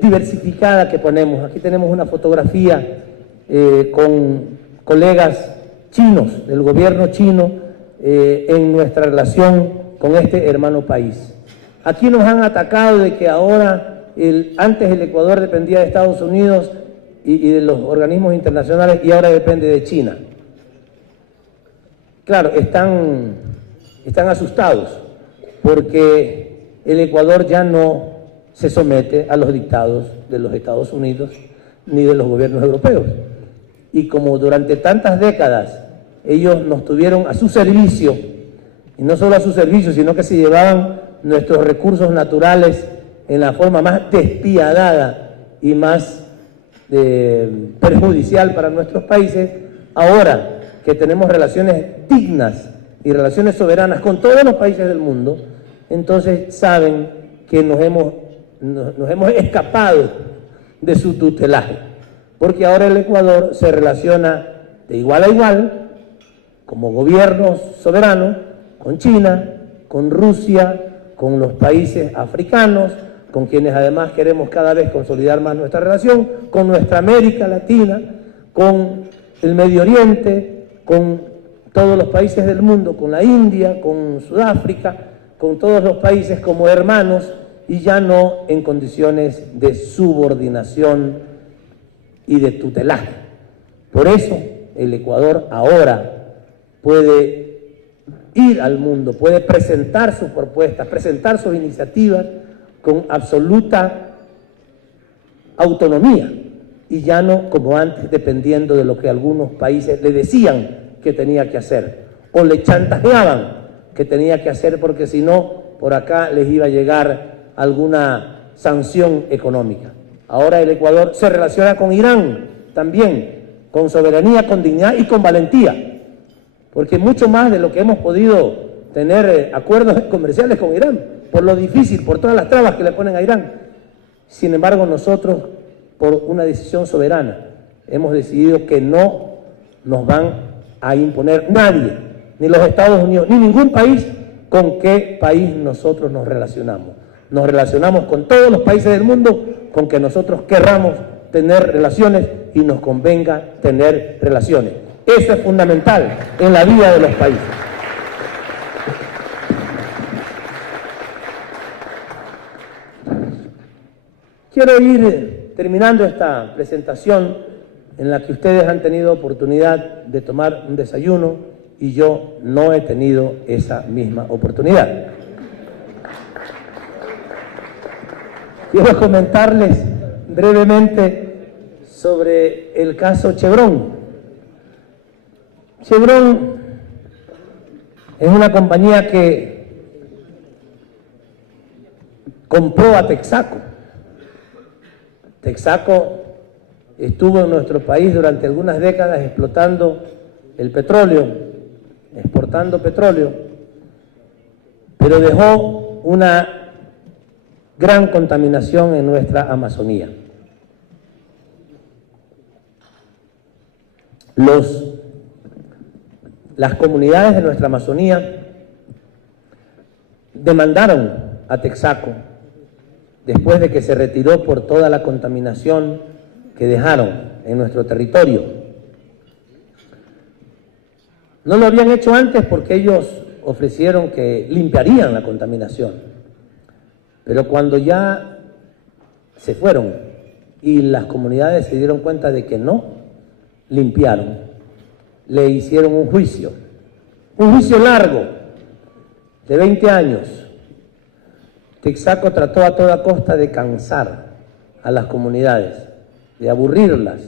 diversificada que ponemos. Aquí tenemos una fotografía con colegas chinos, del gobierno chino, en nuestra relación con este hermano país. Aquí nos han atacado de que ahora, antes el Ecuador dependía de Estados Unidos y de los organismos internacionales y ahora depende de China. Claro, están asustados porque el Ecuador ya no se somete a los dictados de los Estados Unidos ni de los gobiernos europeos. Y como durante tantas décadas ellos nos tuvieron a su servicio, y no solo a su servicio, sino que se llevaban nuestros recursos naturales en la forma más despiadada y más perjudicial para nuestros países, ahora que tenemos relaciones dignas y relaciones soberanas con todos los países del mundo, entonces saben que nos hemos escapado de su tutelaje, porque ahora el Ecuador se relaciona de igual a igual, como gobiernos soberanos, con China, con Rusia, con los países africanos, con quienes además queremos cada vez consolidar más nuestra relación, con nuestra América Latina, con el Medio Oriente, con todos los países del mundo, con la India, con Sudáfrica, con todos los países como hermanos y ya no en condiciones de subordinación y de tutelaje. Por eso el Ecuador ahora puede ir al mundo, puede presentar sus propuestas, presentar sus iniciativas con absoluta autonomía y ya no como antes dependiendo de lo que algunos países le decían que tenía que hacer o le chantajeaban que tenía que hacer porque si no por acá les iba a llegar alguna sanción económica. Ahora el Ecuador se relaciona con Irán también, con soberanía, con dignidad y con valentía, porque mucho más de lo que hemos podido tener acuerdos comerciales con Irán, por lo difícil, por todas las trabas que le ponen a Irán. Sin embargo, nosotros, por una decisión soberana, hemos decidido que no nos van a imponer nadie, ni los Estados Unidos, ni ningún país, con qué país nosotros nos relacionamos. Nos relacionamos con todos los países del mundo con que nosotros querramos tener relaciones y nos convenga tener relaciones. Eso es fundamental en la vida de los países. Quiero ir terminando esta presentación en la que ustedes han tenido oportunidad de tomar un desayuno y yo no he tenido esa misma oportunidad. Quiero comentarles brevemente sobre el caso Chevron. Chevron es una compañía que compró a Texaco. Texaco estuvo en nuestro país durante algunas décadas explotando el petróleo, exportando petróleo, pero dejó una gran contaminación en nuestra Amazonía. Las comunidades de nuestra Amazonía demandaron a Texaco después de que se retiró por toda la contaminación que dejaron en nuestro territorio. No lo habían hecho antes porque ellos ofrecieron que limpiarían la contaminación, pero cuando ya se fueron y las comunidades se dieron cuenta de que no limpiaron, le hicieron un juicio largo de 20 años. Texaco trató a toda costa de cansar a las comunidades, de aburrirlas,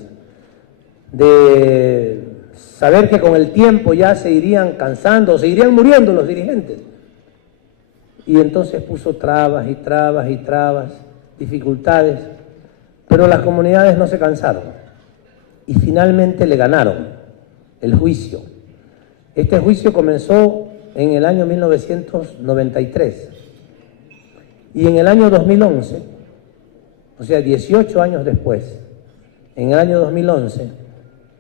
de saber que con el tiempo ya se irían cansando, se irían muriendo los dirigentes. Y entonces puso trabas y trabas y trabas, dificultades, pero las comunidades no se cansaron y finalmente le ganaron el juicio. Este juicio comenzó en el año 1993 y en el año 2011, o sea 18 años después, en el año 2011,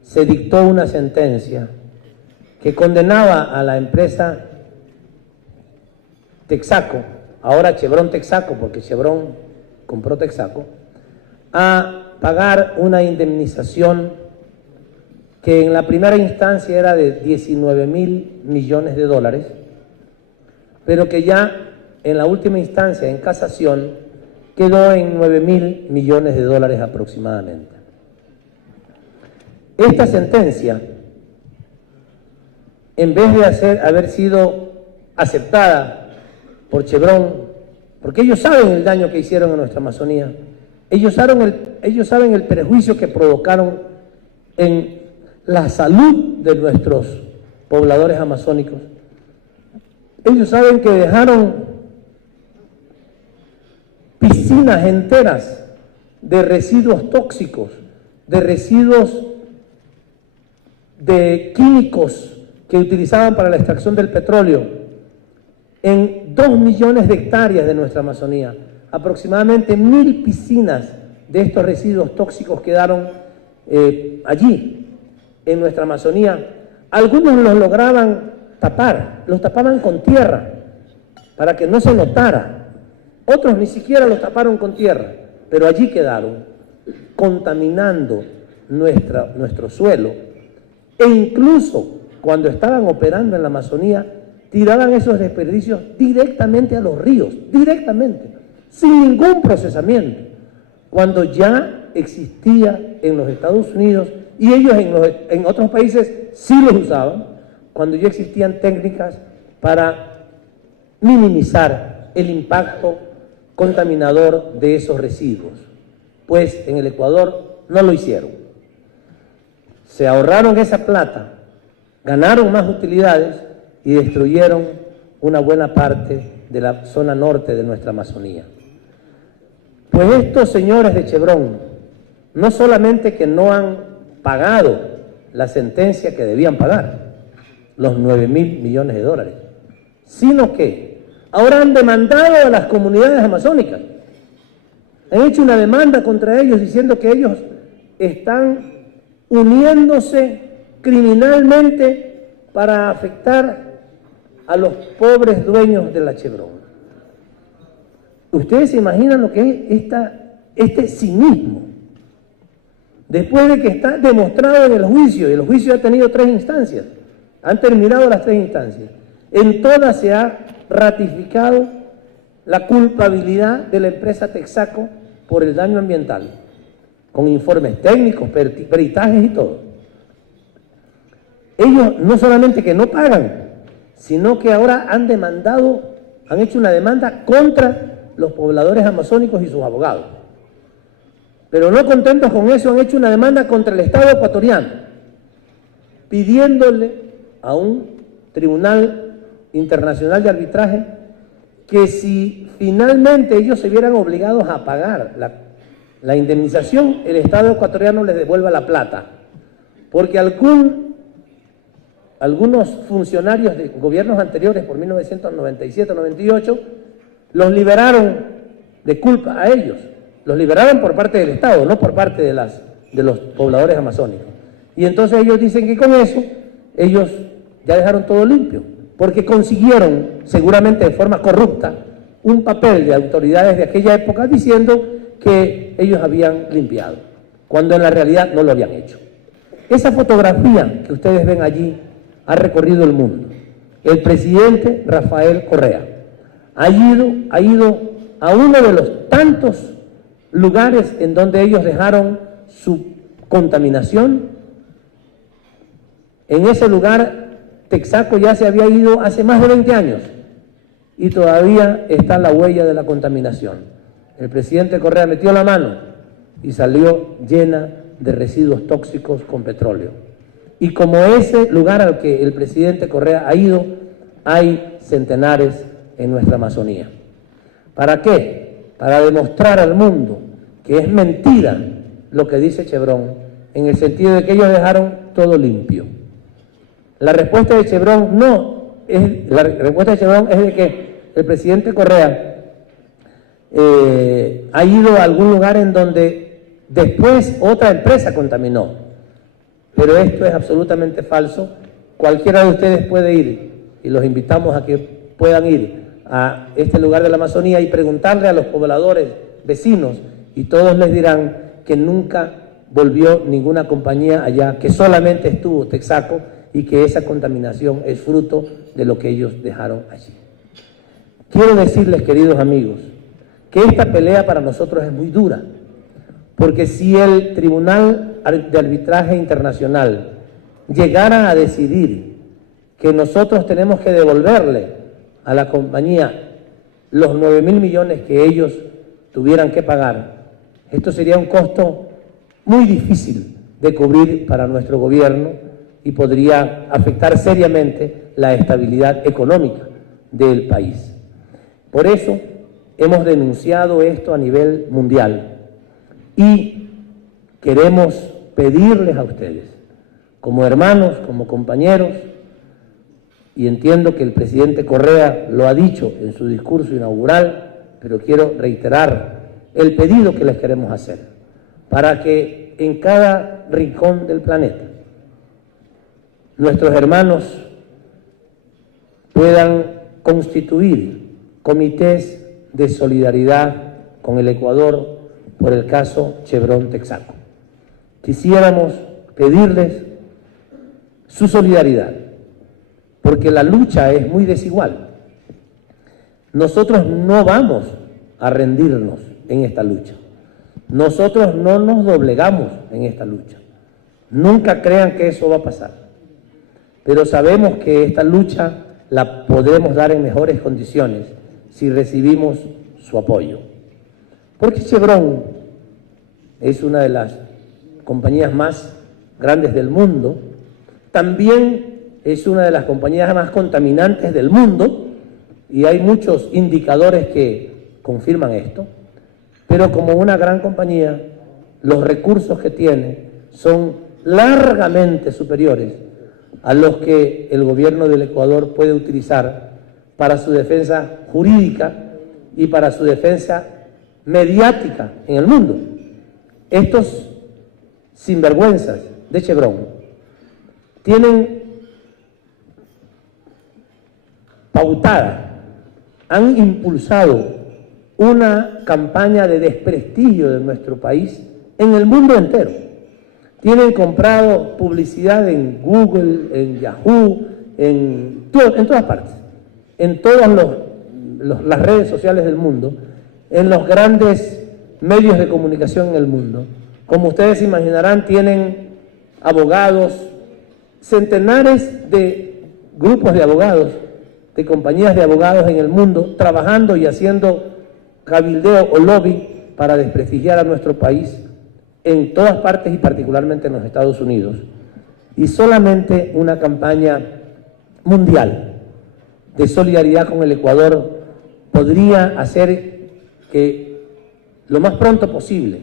se dictó una sentencia que condenaba a la empresa Texaco, ahora Chevron Texaco, porque Chevron compró Texaco, a pagar una indemnización que en la primera instancia era de 19.000 millones de dólares, pero que ya en la última instancia, en casación, quedó en 9.000 millones de dólares aproximadamente. Esta sentencia, en vez de haber sido aceptada por Chevron, porque ellos saben el daño que hicieron en nuestra Amazonía, ellos saben el perjuicio que provocaron en la salud de nuestros pobladores amazónicos. Ellos saben que dejaron piscinas enteras de residuos tóxicos, de residuos de químicos que utilizaban para la extracción del petróleo en 2 millones de hectáreas de nuestra Amazonía. Aproximadamente 1.000 piscinas de estos residuos tóxicos quedaron allí, en nuestra Amazonía. Algunos los lograban tapar, los tapaban con tierra para que no se notara. Otros ni siquiera los taparon con tierra, pero allí quedaron, contaminando nuestro suelo e incluso cuando estaban operando en la Amazonía, tiraban esos desperdicios directamente a los ríos, directamente, sin ningún procesamiento, cuando ya existía en los Estados Unidos, y ellos en otros países sí los usaban, cuando ya existían técnicas para minimizar el impacto contaminador de esos residuos. Pues en el Ecuador no lo hicieron. Se ahorraron esa plata, ganaron más utilidades y destruyeron una buena parte de la zona norte de nuestra Amazonía. Pues estos señores de Chevron, no solamente que no han pagado la sentencia que debían pagar, los 9.000 millones de dólares, sino que ahora han demandado a las comunidades amazónicas. Han hecho una demanda contra ellos diciendo que ellos están uniéndose criminalmente para afectar a los pobres dueños de la Chevron. Ustedes se imaginan lo que es este cinismo. Después de que está demostrado en el juicio, y el juicio ha tenido 3 instancias, han terminado las 3 instancias, en todas se ha ratificado la culpabilidad de la empresa Texaco por el daño ambiental, con informes técnicos, peritajes y todo. Ellos no solamente que no pagan, sino que ahora han demandado, han hecho una demanda contra los pobladores amazónicos y sus abogados. Pero no contentos con eso, han hecho una demanda contra el Estado ecuatoriano, pidiéndole a un tribunal internacional de arbitraje que si finalmente ellos se vieran obligados a pagar la indemnización, el Estado ecuatoriano les devuelva la plata. Porque algunos funcionarios de gobiernos anteriores, por 1997-98, los liberaron de culpa a ellos. Los liberaron por parte del Estado, no por parte de los pobladores amazónicos. Y entonces ellos dicen que con eso, ellos ya dejaron todo limpio, porque consiguieron, seguramente de forma corrupta, un papel de autoridades de aquella época diciendo que ellos habían limpiado, cuando en la realidad no lo habían hecho. Esa fotografía que ustedes ven allí ha recorrido el mundo. El presidente Rafael Correa ha ido a uno de los tantos lugares en donde ellos dejaron su contaminación. En ese lugar, Texaco ya se había ido hace más de 20 años y todavía está la huella de la contaminación. El presidente Correa metió la mano y salió llena de residuos tóxicos con petróleo. Y como ese lugar al que el presidente Correa ha ido, hay centenares en nuestra Amazonía. ¿Para qué? Para demostrar al mundo que es mentira lo que dice Chevron, en el sentido de que ellos dejaron todo limpio. La respuesta de Chevron es de que el presidente Correa ha ido a algún lugar en donde después otra empresa contaminó. Pero esto es absolutamente falso. Cualquiera de ustedes puede ir, y los invitamos a que puedan ir a este lugar de la Amazonía y preguntarle a los pobladores vecinos, y todos les dirán que nunca volvió ninguna compañía allá, que solamente estuvo Texaco y que esa contaminación es fruto de lo que ellos dejaron allí. Quiero decirles, queridos amigos, que esta pelea para nosotros es muy dura, porque si el Tribunal de Arbitraje Internacional llegara a decidir que nosotros tenemos que devolverle a la compañía los 9.000 millones que ellos tuvieran que pagar, esto sería un costo muy difícil de cubrir para nuestro gobierno y podría afectar seriamente la estabilidad económica del país. Por eso hemos denunciado esto a nivel mundial y queremos pedirles a ustedes, como hermanos, como compañeros, y entiendo que el presidente Correa lo ha dicho en su discurso inaugural, pero quiero reiterar el pedido que les queremos hacer, para que en cada rincón del planeta nuestros hermanos puedan constituir comités de solidaridad con el Ecuador por el caso Chevron Texaco. Quisiéramos pedirles su solidaridad, porque la lucha es muy desigual. Nosotros no vamos a rendirnos en esta lucha. Nosotros no nos doblegamos en esta lucha. Nunca crean que eso va a pasar. Pero sabemos que esta lucha la podremos dar en mejores condiciones si recibimos su apoyo. Porque Chevron es una de las compañías más grandes del mundo, también es una de las compañías más contaminantes del mundo, y hay muchos indicadores que confirman esto, pero como una gran compañía, los recursos que tiene son largamente superiores a los que el gobierno del Ecuador puede utilizar para su defensa jurídica y para su defensa mediática en el mundo. Estos sinvergüenzas de Chevron tienen pautada, han impulsado una campaña de desprestigio de nuestro país en el mundo entero. Tienen comprado publicidad en Google, en Yahoo, en todas partes, en todas las redes sociales del mundo, en los grandes medios de comunicación en el mundo. Como ustedes imaginarán, tienen abogados, centenares de grupos de abogados, de compañías de abogados en el mundo, trabajando y haciendo cabildeo o lobby para desprestigiar a nuestro país en todas partes y particularmente en los Estados Unidos. Y solamente una campaña mundial de solidaridad con el Ecuador podría hacer que lo más pronto posible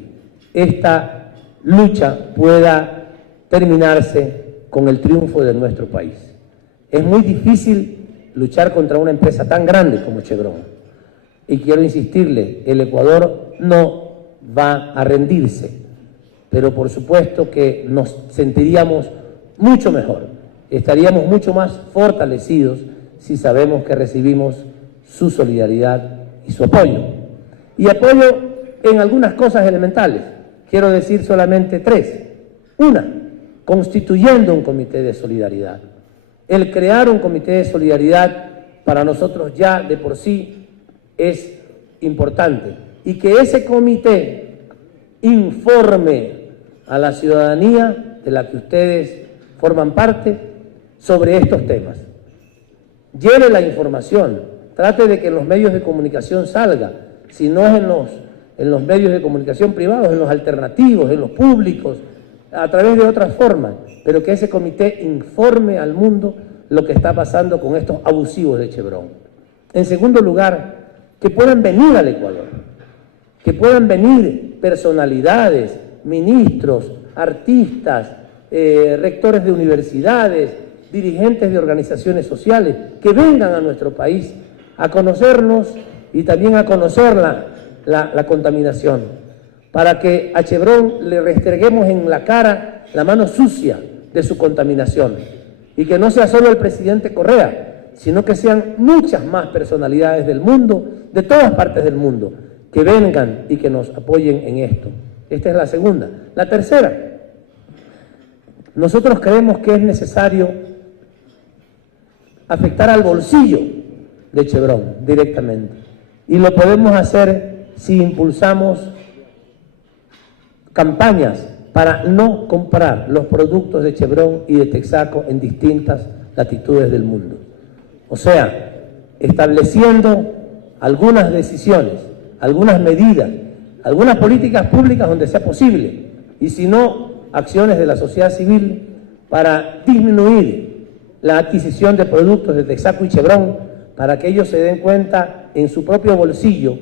esta lucha pueda terminarse con el triunfo de nuestro país. Es muy difícil luchar contra una empresa tan grande como Chevron. Y quiero insistirle, el Ecuador no va a rendirse, pero por supuesto que nos sentiríamos mucho mejor, estaríamos mucho más fortalecidos si sabemos que recibimos su solidaridad y su apoyo. Y apoyo en algunas cosas elementales, quiero decir solamente tres. Una, constituyendo un comité de solidaridad. El crear un comité de solidaridad para nosotros ya de por sí es importante, y que ese comité informe a la ciudadanía de la que ustedes forman parte sobre estos temas. Lleve la información, trate de que en los medios de comunicación salga, si no es en los medios de comunicación privados, en los alternativos, en los públicos, a través de otras formas, pero que ese comité informe al mundo lo que está pasando con estos abusivos de Chevron. En segundo lugar, que puedan venir al Ecuador, que puedan venir personalidades, ministros, artistas, rectores de universidades, dirigentes de organizaciones sociales, que vengan a nuestro país a conocernos y también a conocer la contaminación, para que a Chevron le restreguemos en la cara la mano sucia de su contaminación, y que no sea solo el presidente Correa, sino que sean muchas más personalidades del mundo, de todas partes del mundo, que vengan y que nos apoyen en esto. Esta es la segunda. La tercera, nosotros creemos que es necesario afectar al bolsillo de Chevron directamente, y lo podemos hacer si impulsamos campañas para no comprar los productos de Chevron y de Texaco en distintas latitudes del mundo. O sea, estableciendo algunas decisiones, algunas medidas, algunas políticas públicas donde sea posible, y si no, acciones de la sociedad civil para disminuir la adquisición de productos de Texaco y Chevron, para que ellos se den cuenta en su propio bolsillo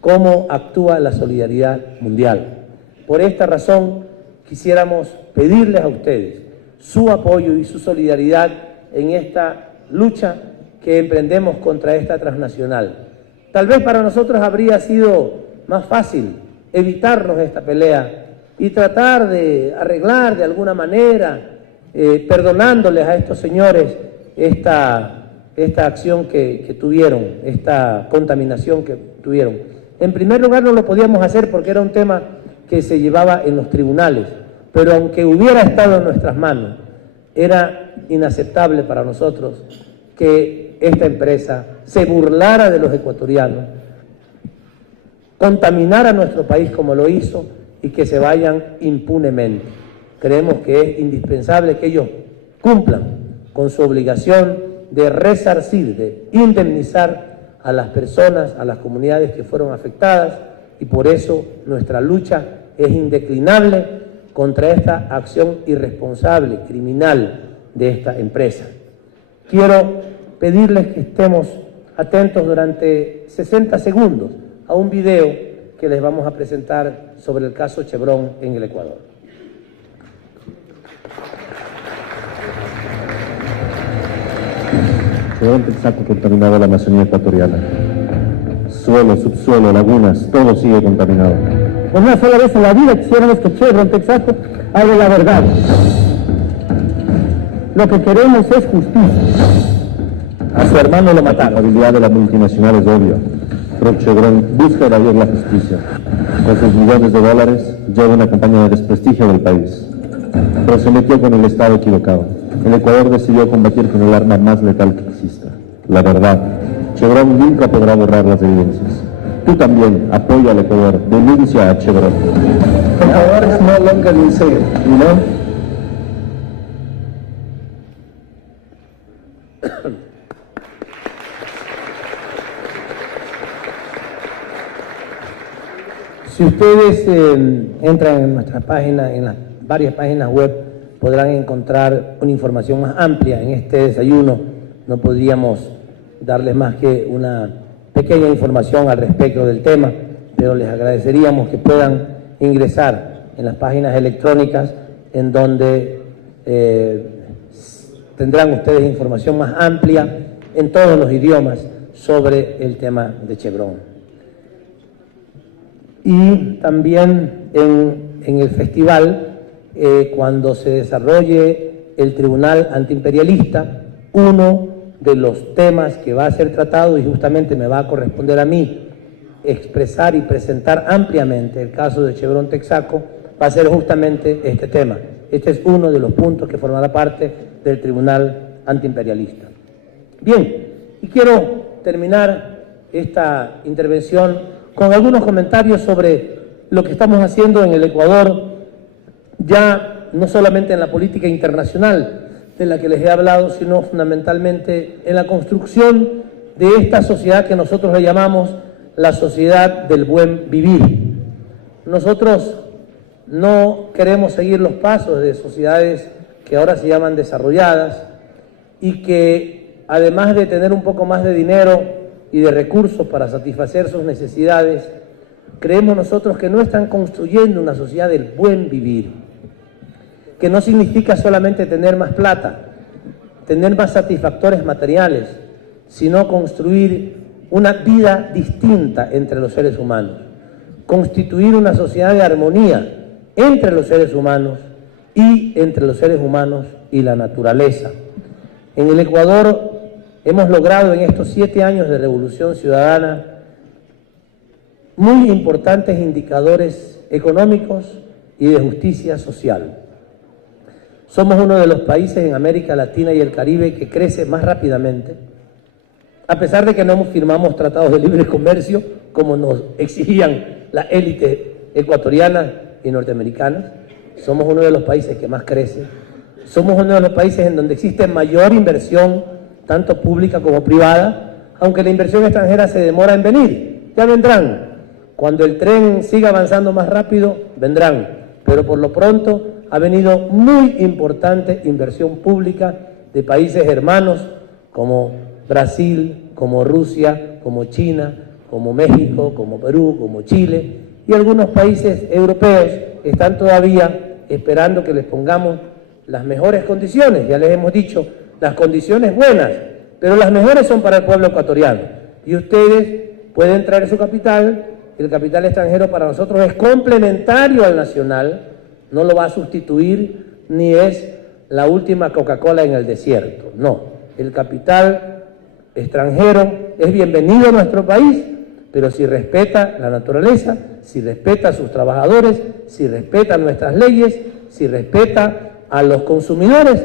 cómo actúa la solidaridad mundial. Por esta razón, quisiéramos pedirles a ustedes su apoyo y su solidaridad en esta lucha que emprendemos contra esta transnacional. Tal vez para nosotros habría sido más fácil evitarnos esta pelea y tratar de arreglar de alguna manera, perdonándoles a estos señores esta acción que tuvieron, esta contaminación que tuvieron. En primer lugar, no lo podíamos hacer porque era un tema que se llevaba en los tribunales, pero aunque hubiera estado en nuestras manos, era inaceptable para nosotros que esta empresa se burlara de los ecuatorianos, contaminara nuestro país como lo hizo y que se vayan impunemente. Creemos que es indispensable que ellos cumplan con su obligación de resarcir, de indemnizar a las personas, a las comunidades que fueron afectadas, y por eso nuestra lucha es indeclinable contra esta acción irresponsable, criminal de esta empresa. Quiero pedirles que estemos atentos durante 60 segundos a un video que les vamos a presentar sobre el caso Chevron en el Ecuador. Chevron Texaco contaminado la Amazonía ecuatoriana. Suelo, subsuelo, lagunas, todo sigue contaminado. Por una sola vez en la vida quisiéramos que Chevron Texaco hable la verdad. Lo que queremos es justicia. A su hermano lo mataron. La habilidad de la multinacional es obvia, pero Chevron busca evadir la justicia. Con sus millones de dólares lleva una campaña de desprestigio del país. Pero se metió con el Estado equivocado. El Ecuador decidió combatir con el arma más letal que exista, la verdad. Chevron nunca podrá borrar las evidencias. Tú también apoya al Ecuador, denuncia a Chevron. Ecuador is no longer insane, you know? Si ustedes entran en nuestra página, en las varias páginas web, podrán encontrar una información más amplia. En este desayuno no podríamos darles más que una pequeña información al respecto del tema, pero les agradeceríamos que puedan ingresar en las páginas electrónicas en donde tendrán ustedes información más amplia en todos los idiomas sobre el tema de Chevron. Y también en el festival, cuando se desarrolle el Tribunal Antiimperialista, uno de los temas que va a ser tratado, y justamente me va a corresponder a mí expresar y presentar ampliamente el caso de Chevron Texaco, va a ser justamente este tema. Este es uno de los puntos que formará parte del Tribunal Antiimperialista. Bien, y quiero terminar esta intervención con algunos comentarios sobre lo que estamos haciendo en el Ecuador, ya no solamente en la política internacional de la que les he hablado, sino fundamentalmente en la construcción de esta sociedad que nosotros le llamamos la sociedad del buen vivir. Nosotros no queremos seguir los pasos de sociedades que ahora se llaman desarrolladas y que, además de tener un poco más de dinero y de recursos para satisfacer sus necesidades, creemos nosotros que no están construyendo una sociedad del buen vivir, que no significa solamente tener más plata, tener más satisfactores materiales, sino construir una vida distinta entre los seres humanos, constituir una sociedad de armonía entre los seres humanos y entre los seres humanos y la naturaleza. En el Ecuador hemos logrado en estos 7 años de revolución ciudadana muy importantes indicadores económicos y de justicia social. Somos uno de los países en América Latina y el Caribe que crece más rápidamente, a pesar de que no firmamos tratados de libre comercio como nos exigían la élite ecuatoriana y norteamericana. Somos uno de los países que más crece. Somos uno de los países en donde existe mayor inversión, tanto pública como privada, aunque la inversión extranjera se demora en venir. Ya vendrán. Cuando el tren siga avanzando más rápido, vendrán. Pero por lo pronto ha venido muy importante inversión pública de países hermanos como Brasil, como Rusia, como China, como México, como Perú, como Chile, y algunos países europeos están todavía esperando que les pongamos las mejores condiciones. Ya les hemos dicho, las condiciones buenas, pero las mejores son para el pueblo ecuatoriano. Y ustedes pueden traer su capital. El capital extranjero para nosotros es complementario al nacional, no lo va a sustituir, ni es la última Coca-Cola en el desierto. No, el capital extranjero es bienvenido a nuestro país, pero si respeta la naturaleza, si respeta a sus trabajadores, si respeta nuestras leyes, si respeta a los consumidores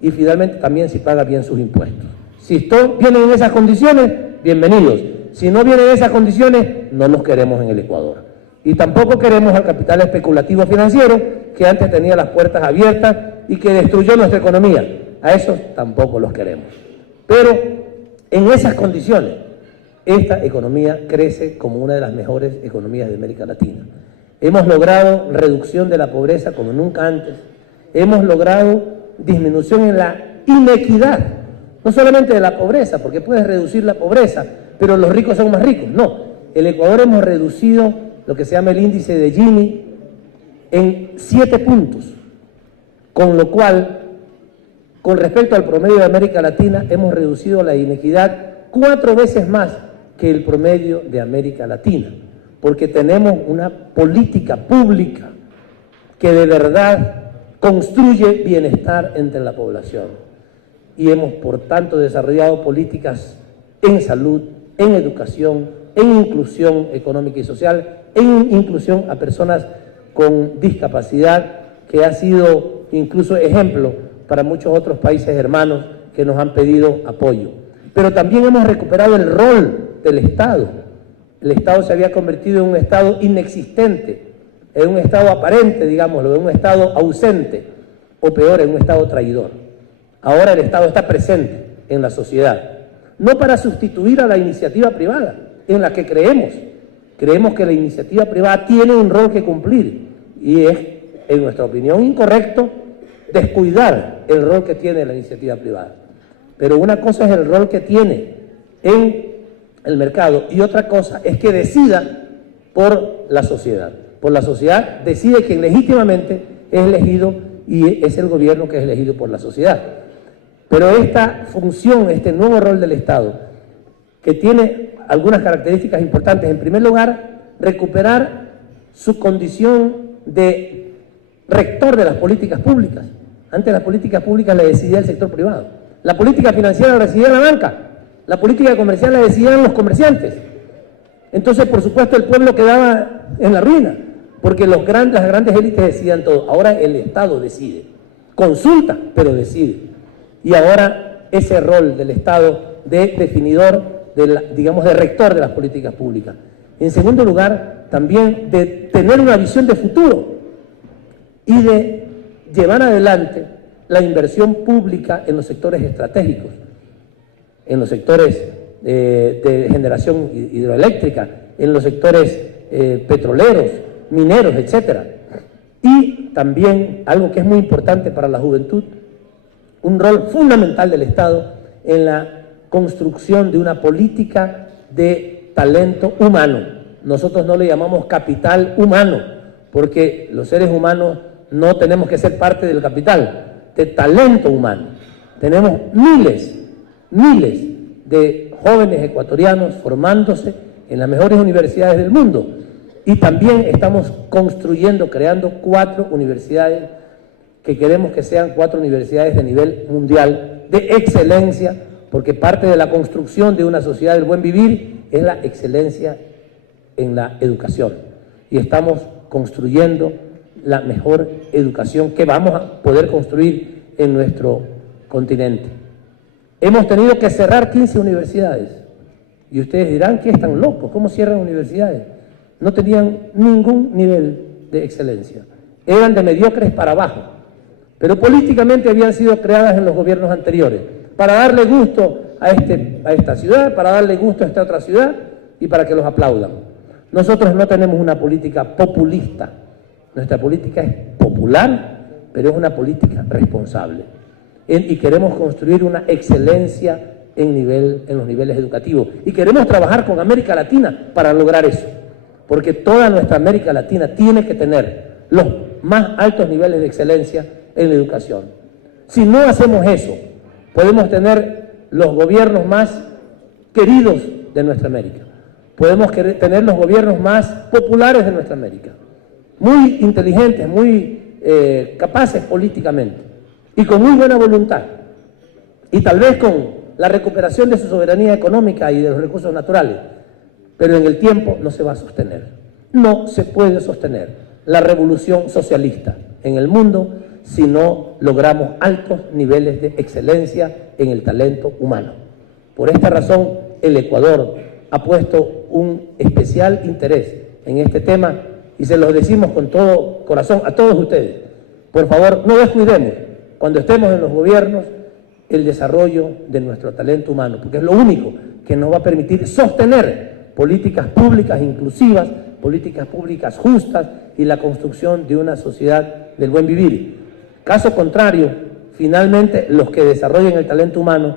y finalmente también si paga bien sus impuestos. Si vienen en esas condiciones, bienvenidos. Si no vienen en esas condiciones, no los queremos en el Ecuador. Y tampoco queremos al capital especulativo financiero que antes tenía las puertas abiertas y que destruyó nuestra economía. A esos tampoco los queremos. Pero en esas condiciones, esta economía crece como una de las mejores economías de América Latina. Hemos logrado reducción de la pobreza como nunca antes. Hemos logrado disminución en la inequidad. No solamente de la pobreza, porque puedes reducir la pobreza, pero los ricos son más ricos. No, el Ecuador hemos reducido lo que se llama el índice de Gini en 7 puntos, con lo cual, con respecto al promedio de América Latina, hemos reducido la inequidad 4 veces más que el promedio de América Latina, porque tenemos una política pública que de verdad construye bienestar entre la población. Y hemos, por tanto, desarrollado políticas en salud, en educación, en inclusión económica y social, en inclusión a personas con discapacidad, que ha sido incluso ejemplo para muchos otros países hermanos que nos han pedido apoyo. Pero también hemos recuperado el rol del Estado. El Estado se había convertido en un Estado inexistente, en un Estado aparente, digámoslo, en un Estado ausente, o peor, en un Estado traidor. Ahora el Estado está presente en la sociedad, no para sustituir a la iniciativa privada, en la que creemos. Creemos que la iniciativa privada tiene un rol que cumplir y es, en nuestra opinión, incorrecto descuidar el rol que tiene la iniciativa privada. Pero una cosa es el rol que tiene en el mercado y otra cosa es que decida por la sociedad. Por la sociedad decide quien legítimamente es elegido y es el gobierno que es elegido por la sociedad. Pero esta función, este nuevo rol del Estado, que tiene algunas características importantes. En primer lugar, recuperar su condición de rector de las políticas públicas. Antes las políticas públicas las decidía el sector privado. La política financiera la decidía la banca. La política comercial la decidían los comerciantes. Entonces, por supuesto, el pueblo quedaba en la ruina, porque las grandes élites decían todo. Ahora el Estado decide. Consulta, pero decide. Y ahora ese rol del Estado de definidor, de rector de las políticas públicas. En segundo lugar, también de tener una visión de futuro y de llevar adelante la inversión pública en los sectores estratégicos, en los sectores de generación hidroeléctrica, en los sectores petroleros, mineros, etcétera. Y también, algo que es muy importante para la juventud, un rol fundamental del Estado en la construcción de una política de talento humano. Nosotros no le llamamos capital humano, porque los seres humanos no tenemos que ser parte del capital, de talento humano. Tenemos miles de jóvenes ecuatorianos formándose en las mejores universidades del mundo y también estamos construyendo, creando 4 universidades que queremos que sean 4 universidades de nivel mundial, de excelencia, porque parte de la construcción de una sociedad del buen vivir es la excelencia en la educación. Y estamos construyendo la mejor educación que vamos a poder construir en nuestro continente. Hemos tenido que cerrar 15 universidades. Y ustedes dirán que están locos, ¿cómo cierran universidades? No tenían ningún nivel de excelencia. Eran de mediocres para abajo. Pero políticamente habían sido creadas en los gobiernos anteriores, para darle gusto a esta ciudad, para darle gusto a esta otra ciudad y para que los aplaudan. Nosotros no tenemos una política populista, nuestra política es popular, pero es una política responsable. Y queremos construir una excelencia en los niveles educativos. Y queremos trabajar con América Latina para lograr eso, porque toda nuestra América Latina tiene que tener los más altos niveles de excelencia en la educación. Si no hacemos eso, podemos tener los gobiernos más queridos de nuestra América. Podemos tener los gobiernos más populares de nuestra América. Muy inteligentes, muy capaces políticamente y con muy buena voluntad. Y tal vez con la recuperación de su soberanía económica y de los recursos naturales. Pero en el tiempo no se va a sostener. No se puede sostener la revolución socialista en el mundo si no logramos altos niveles de excelencia en el talento humano. Por esta razón, el Ecuador ha puesto un especial interés en este tema y se los decimos con todo corazón a todos ustedes. Por favor, no descuidemos, cuando estemos en los gobiernos, el desarrollo de nuestro talento humano, porque es lo único que nos va a permitir sostener políticas públicas inclusivas, políticas públicas justas y la construcción de una sociedad del buen vivir. Caso contrario, finalmente los que desarrollen el talento humano,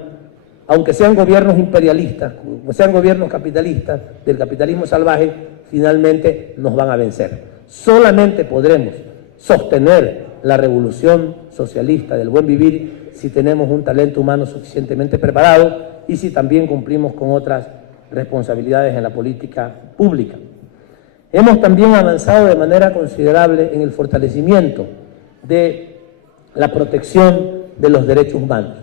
aunque sean gobiernos imperialistas, o sean gobiernos capitalistas, del capitalismo salvaje, finalmente nos van a vencer. Solamente podremos sostener la revolución socialista del buen vivir si tenemos un talento humano suficientemente preparado y si también cumplimos con otras responsabilidades en la política pública. Hemos también avanzado de manera considerable en el fortalecimiento de la protección de los derechos humanos.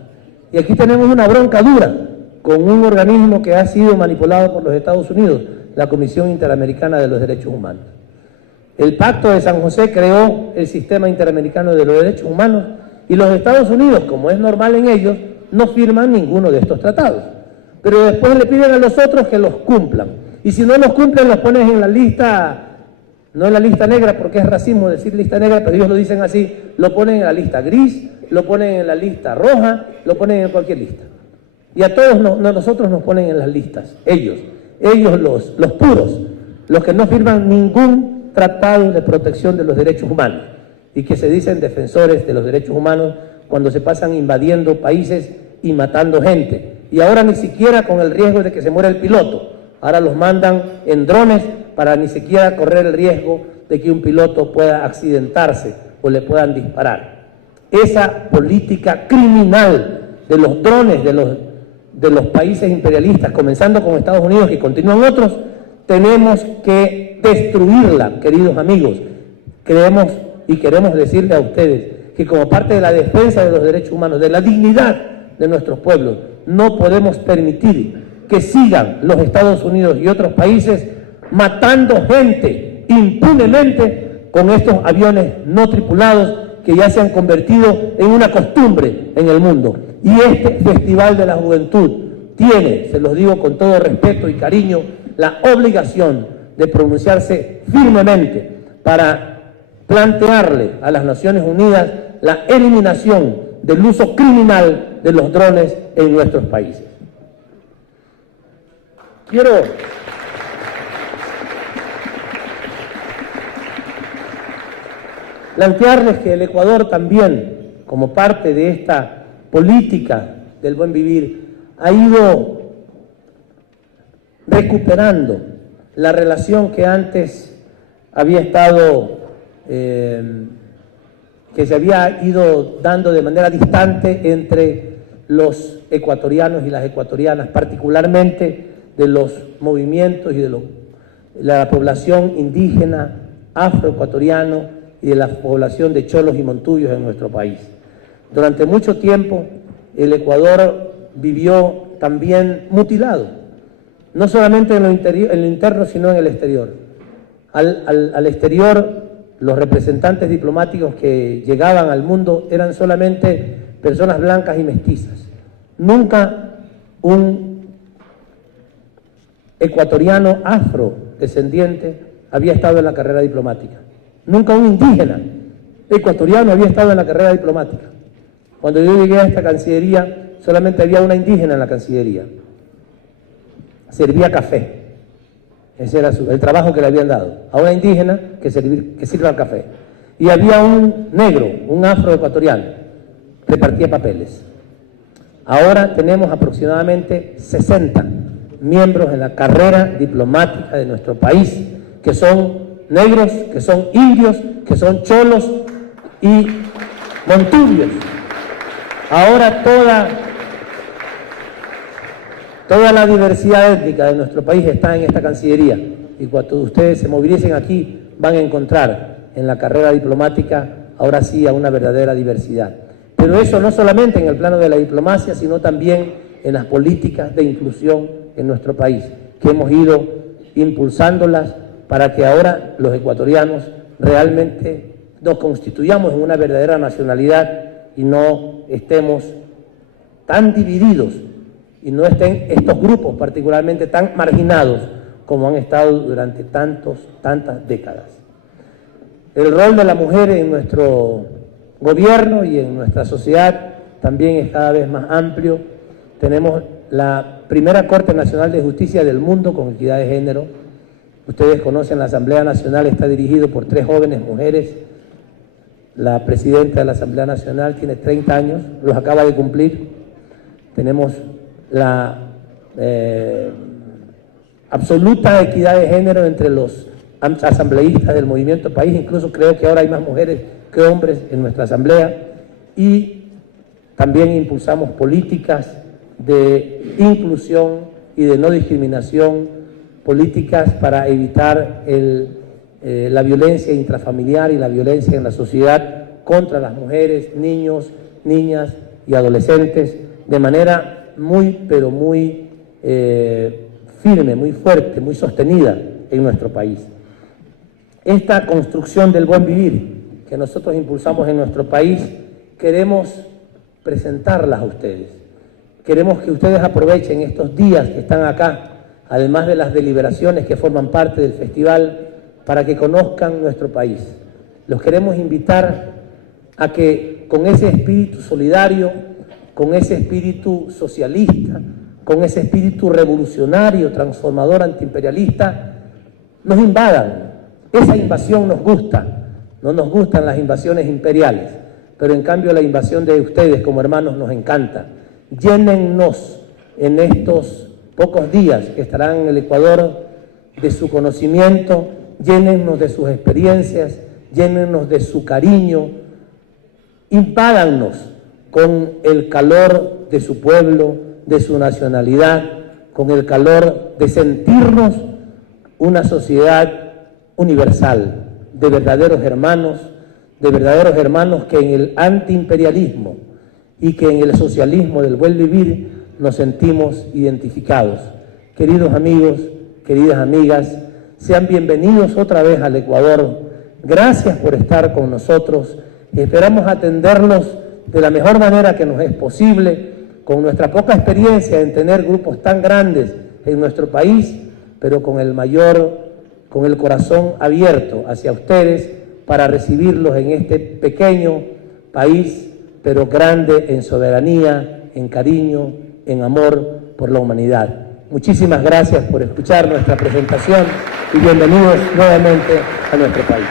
Y aquí tenemos una bronca dura con un organismo que ha sido manipulado por los Estados Unidos, la Comisión Interamericana de los Derechos Humanos. El Pacto de San José creó el Sistema Interamericano de los Derechos Humanos y los Estados Unidos, como es normal en ellos, no firman ninguno de estos tratados. Pero después le piden a los otros que los cumplan. Y si no los cumplen, los pones en la lista, no en la lista negra, porque es racismo decir lista negra, pero ellos lo dicen así, lo ponen en la lista gris, lo ponen en la lista roja, lo ponen en cualquier lista. Y a todos nosotros nos ponen en las listas, ellos los puros, los que no firman ningún tratado de protección de los derechos humanos y que se dicen defensores de los derechos humanos cuando se pasan invadiendo países y matando gente. Y ahora ni siquiera con el riesgo de que se muera el piloto. Ahora los mandan en drones para ni siquiera correr el riesgo de que un piloto pueda accidentarse o le puedan disparar. Esa política criminal de los drones de los países imperialistas, comenzando con Estados Unidos y continúan otros, tenemos que destruirla, queridos amigos. Creemos y queremos decirle a ustedes que como parte de la defensa de los derechos humanos, de la dignidad de nuestros pueblos, no podemos permitir que sigan los Estados Unidos y otros países matando gente impunemente con estos aviones no tripulados que ya se han convertido en una costumbre en el mundo. Y este Festival de la Juventud tiene, se los digo con todo respeto y cariño, la obligación de pronunciarse firmemente para plantearle a las Naciones Unidas la eliminación del uso criminal de los drones en nuestros países. Quiero plantearles que el Ecuador también, como parte de esta política del buen vivir, ha ido recuperando la relación que antes había estado, que se había ido dando de manera distante entre los ecuatorianos y las ecuatorianas, particularmente de los movimientos y de la población indígena, afroecuatoriano y de la población de cholos y montuyos en nuestro país. Durante mucho tiempo el Ecuador vivió también mutilado, no solamente en lo interno, sino en el exterior. Al exterior, los representantes diplomáticos que llegaban al mundo eran solamente personas blancas y mestizas. Nunca un ecuatoriano afrodescendiente había estado en la carrera diplomática. Nunca un indígena ecuatoriano había estado en la carrera diplomática. Cuando yo llegué a esta Cancillería, solamente había una indígena en la Cancillería. Servía café. Ese era el trabajo que le habían dado. A una indígena que sirva el café. Y había un negro, un afroecuatoriano, repartía papeles. Ahora tenemos aproximadamente 60 miembros en la carrera diplomática de nuestro país, que son negros, que son indios, que son cholos y montubios. Ahora toda la diversidad étnica de nuestro país está en esta Cancillería, y cuando ustedes se movilicen aquí van a encontrar en la carrera diplomática ahora sí a una verdadera diversidad. Pero eso no solamente en el plano de la diplomacia, sino también en las políticas de inclusión en nuestro país, que hemos ido impulsándolas para que ahora los ecuatorianos realmente nos constituyamos en una verdadera nacionalidad y no estemos tan divididos y no estén estos grupos particularmente tan marginados como han estado durante tantas décadas. El rol de la mujer en nuestro gobierno y en nuestra sociedad también es cada vez más amplio. Tenemos la primera Corte Nacional de Justicia del mundo con equidad de género. Ustedes conocen, la Asamblea Nacional está dirigido por 3 jóvenes mujeres. La presidenta de la Asamblea Nacional tiene 30 años, los acaba de cumplir. Tenemos la absoluta equidad de género entre los asambleístas del Movimiento País, incluso creo que ahora hay más mujeres que hombres en nuestra asamblea, y también impulsamos políticas de inclusión y de no discriminación, políticas para evitar la violencia intrafamiliar y la violencia en la sociedad contra las mujeres, niños, niñas y adolescentes, de manera muy, pero muy firme, muy fuerte, muy sostenida en nuestro país. Esta construcción del buen vivir que nosotros impulsamos en nuestro país, queremos presentarlas a ustedes. Queremos que ustedes aprovechen estos días que están acá, además de las deliberaciones que forman parte del festival, para que conozcan nuestro país. Los queremos invitar a que con ese espíritu solidario, con ese espíritu socialista, con ese espíritu revolucionario, transformador, antiimperialista, nos invadan. Esa invasión nos gusta, no nos gustan las invasiones imperiales, pero en cambio la invasión de ustedes como hermanos nos encanta. Llénennos en estos pocos días que estarán en el Ecuador de su conocimiento, llénennos de sus experiencias, llénennos de su cariño, invádannos con el calor de su pueblo, de su nacionalidad, con el calor de sentirnos una sociedad universal, de verdaderos hermanos que en el antiimperialismo y que en el socialismo del buen vivir nos sentimos identificados. Queridos amigos, queridas amigas, sean bienvenidos otra vez al Ecuador. Gracias por estar con nosotros. Esperamos atenderlos de la mejor manera que nos es posible, con nuestra poca experiencia en tener grupos tan grandes en nuestro país, pero con el corazón abierto hacia ustedes para recibirlos en este pequeño país, pero grande en soberanía, en cariño, en amor por la humanidad. Muchísimas gracias por escuchar nuestra presentación y bienvenidos nuevamente a nuestro país.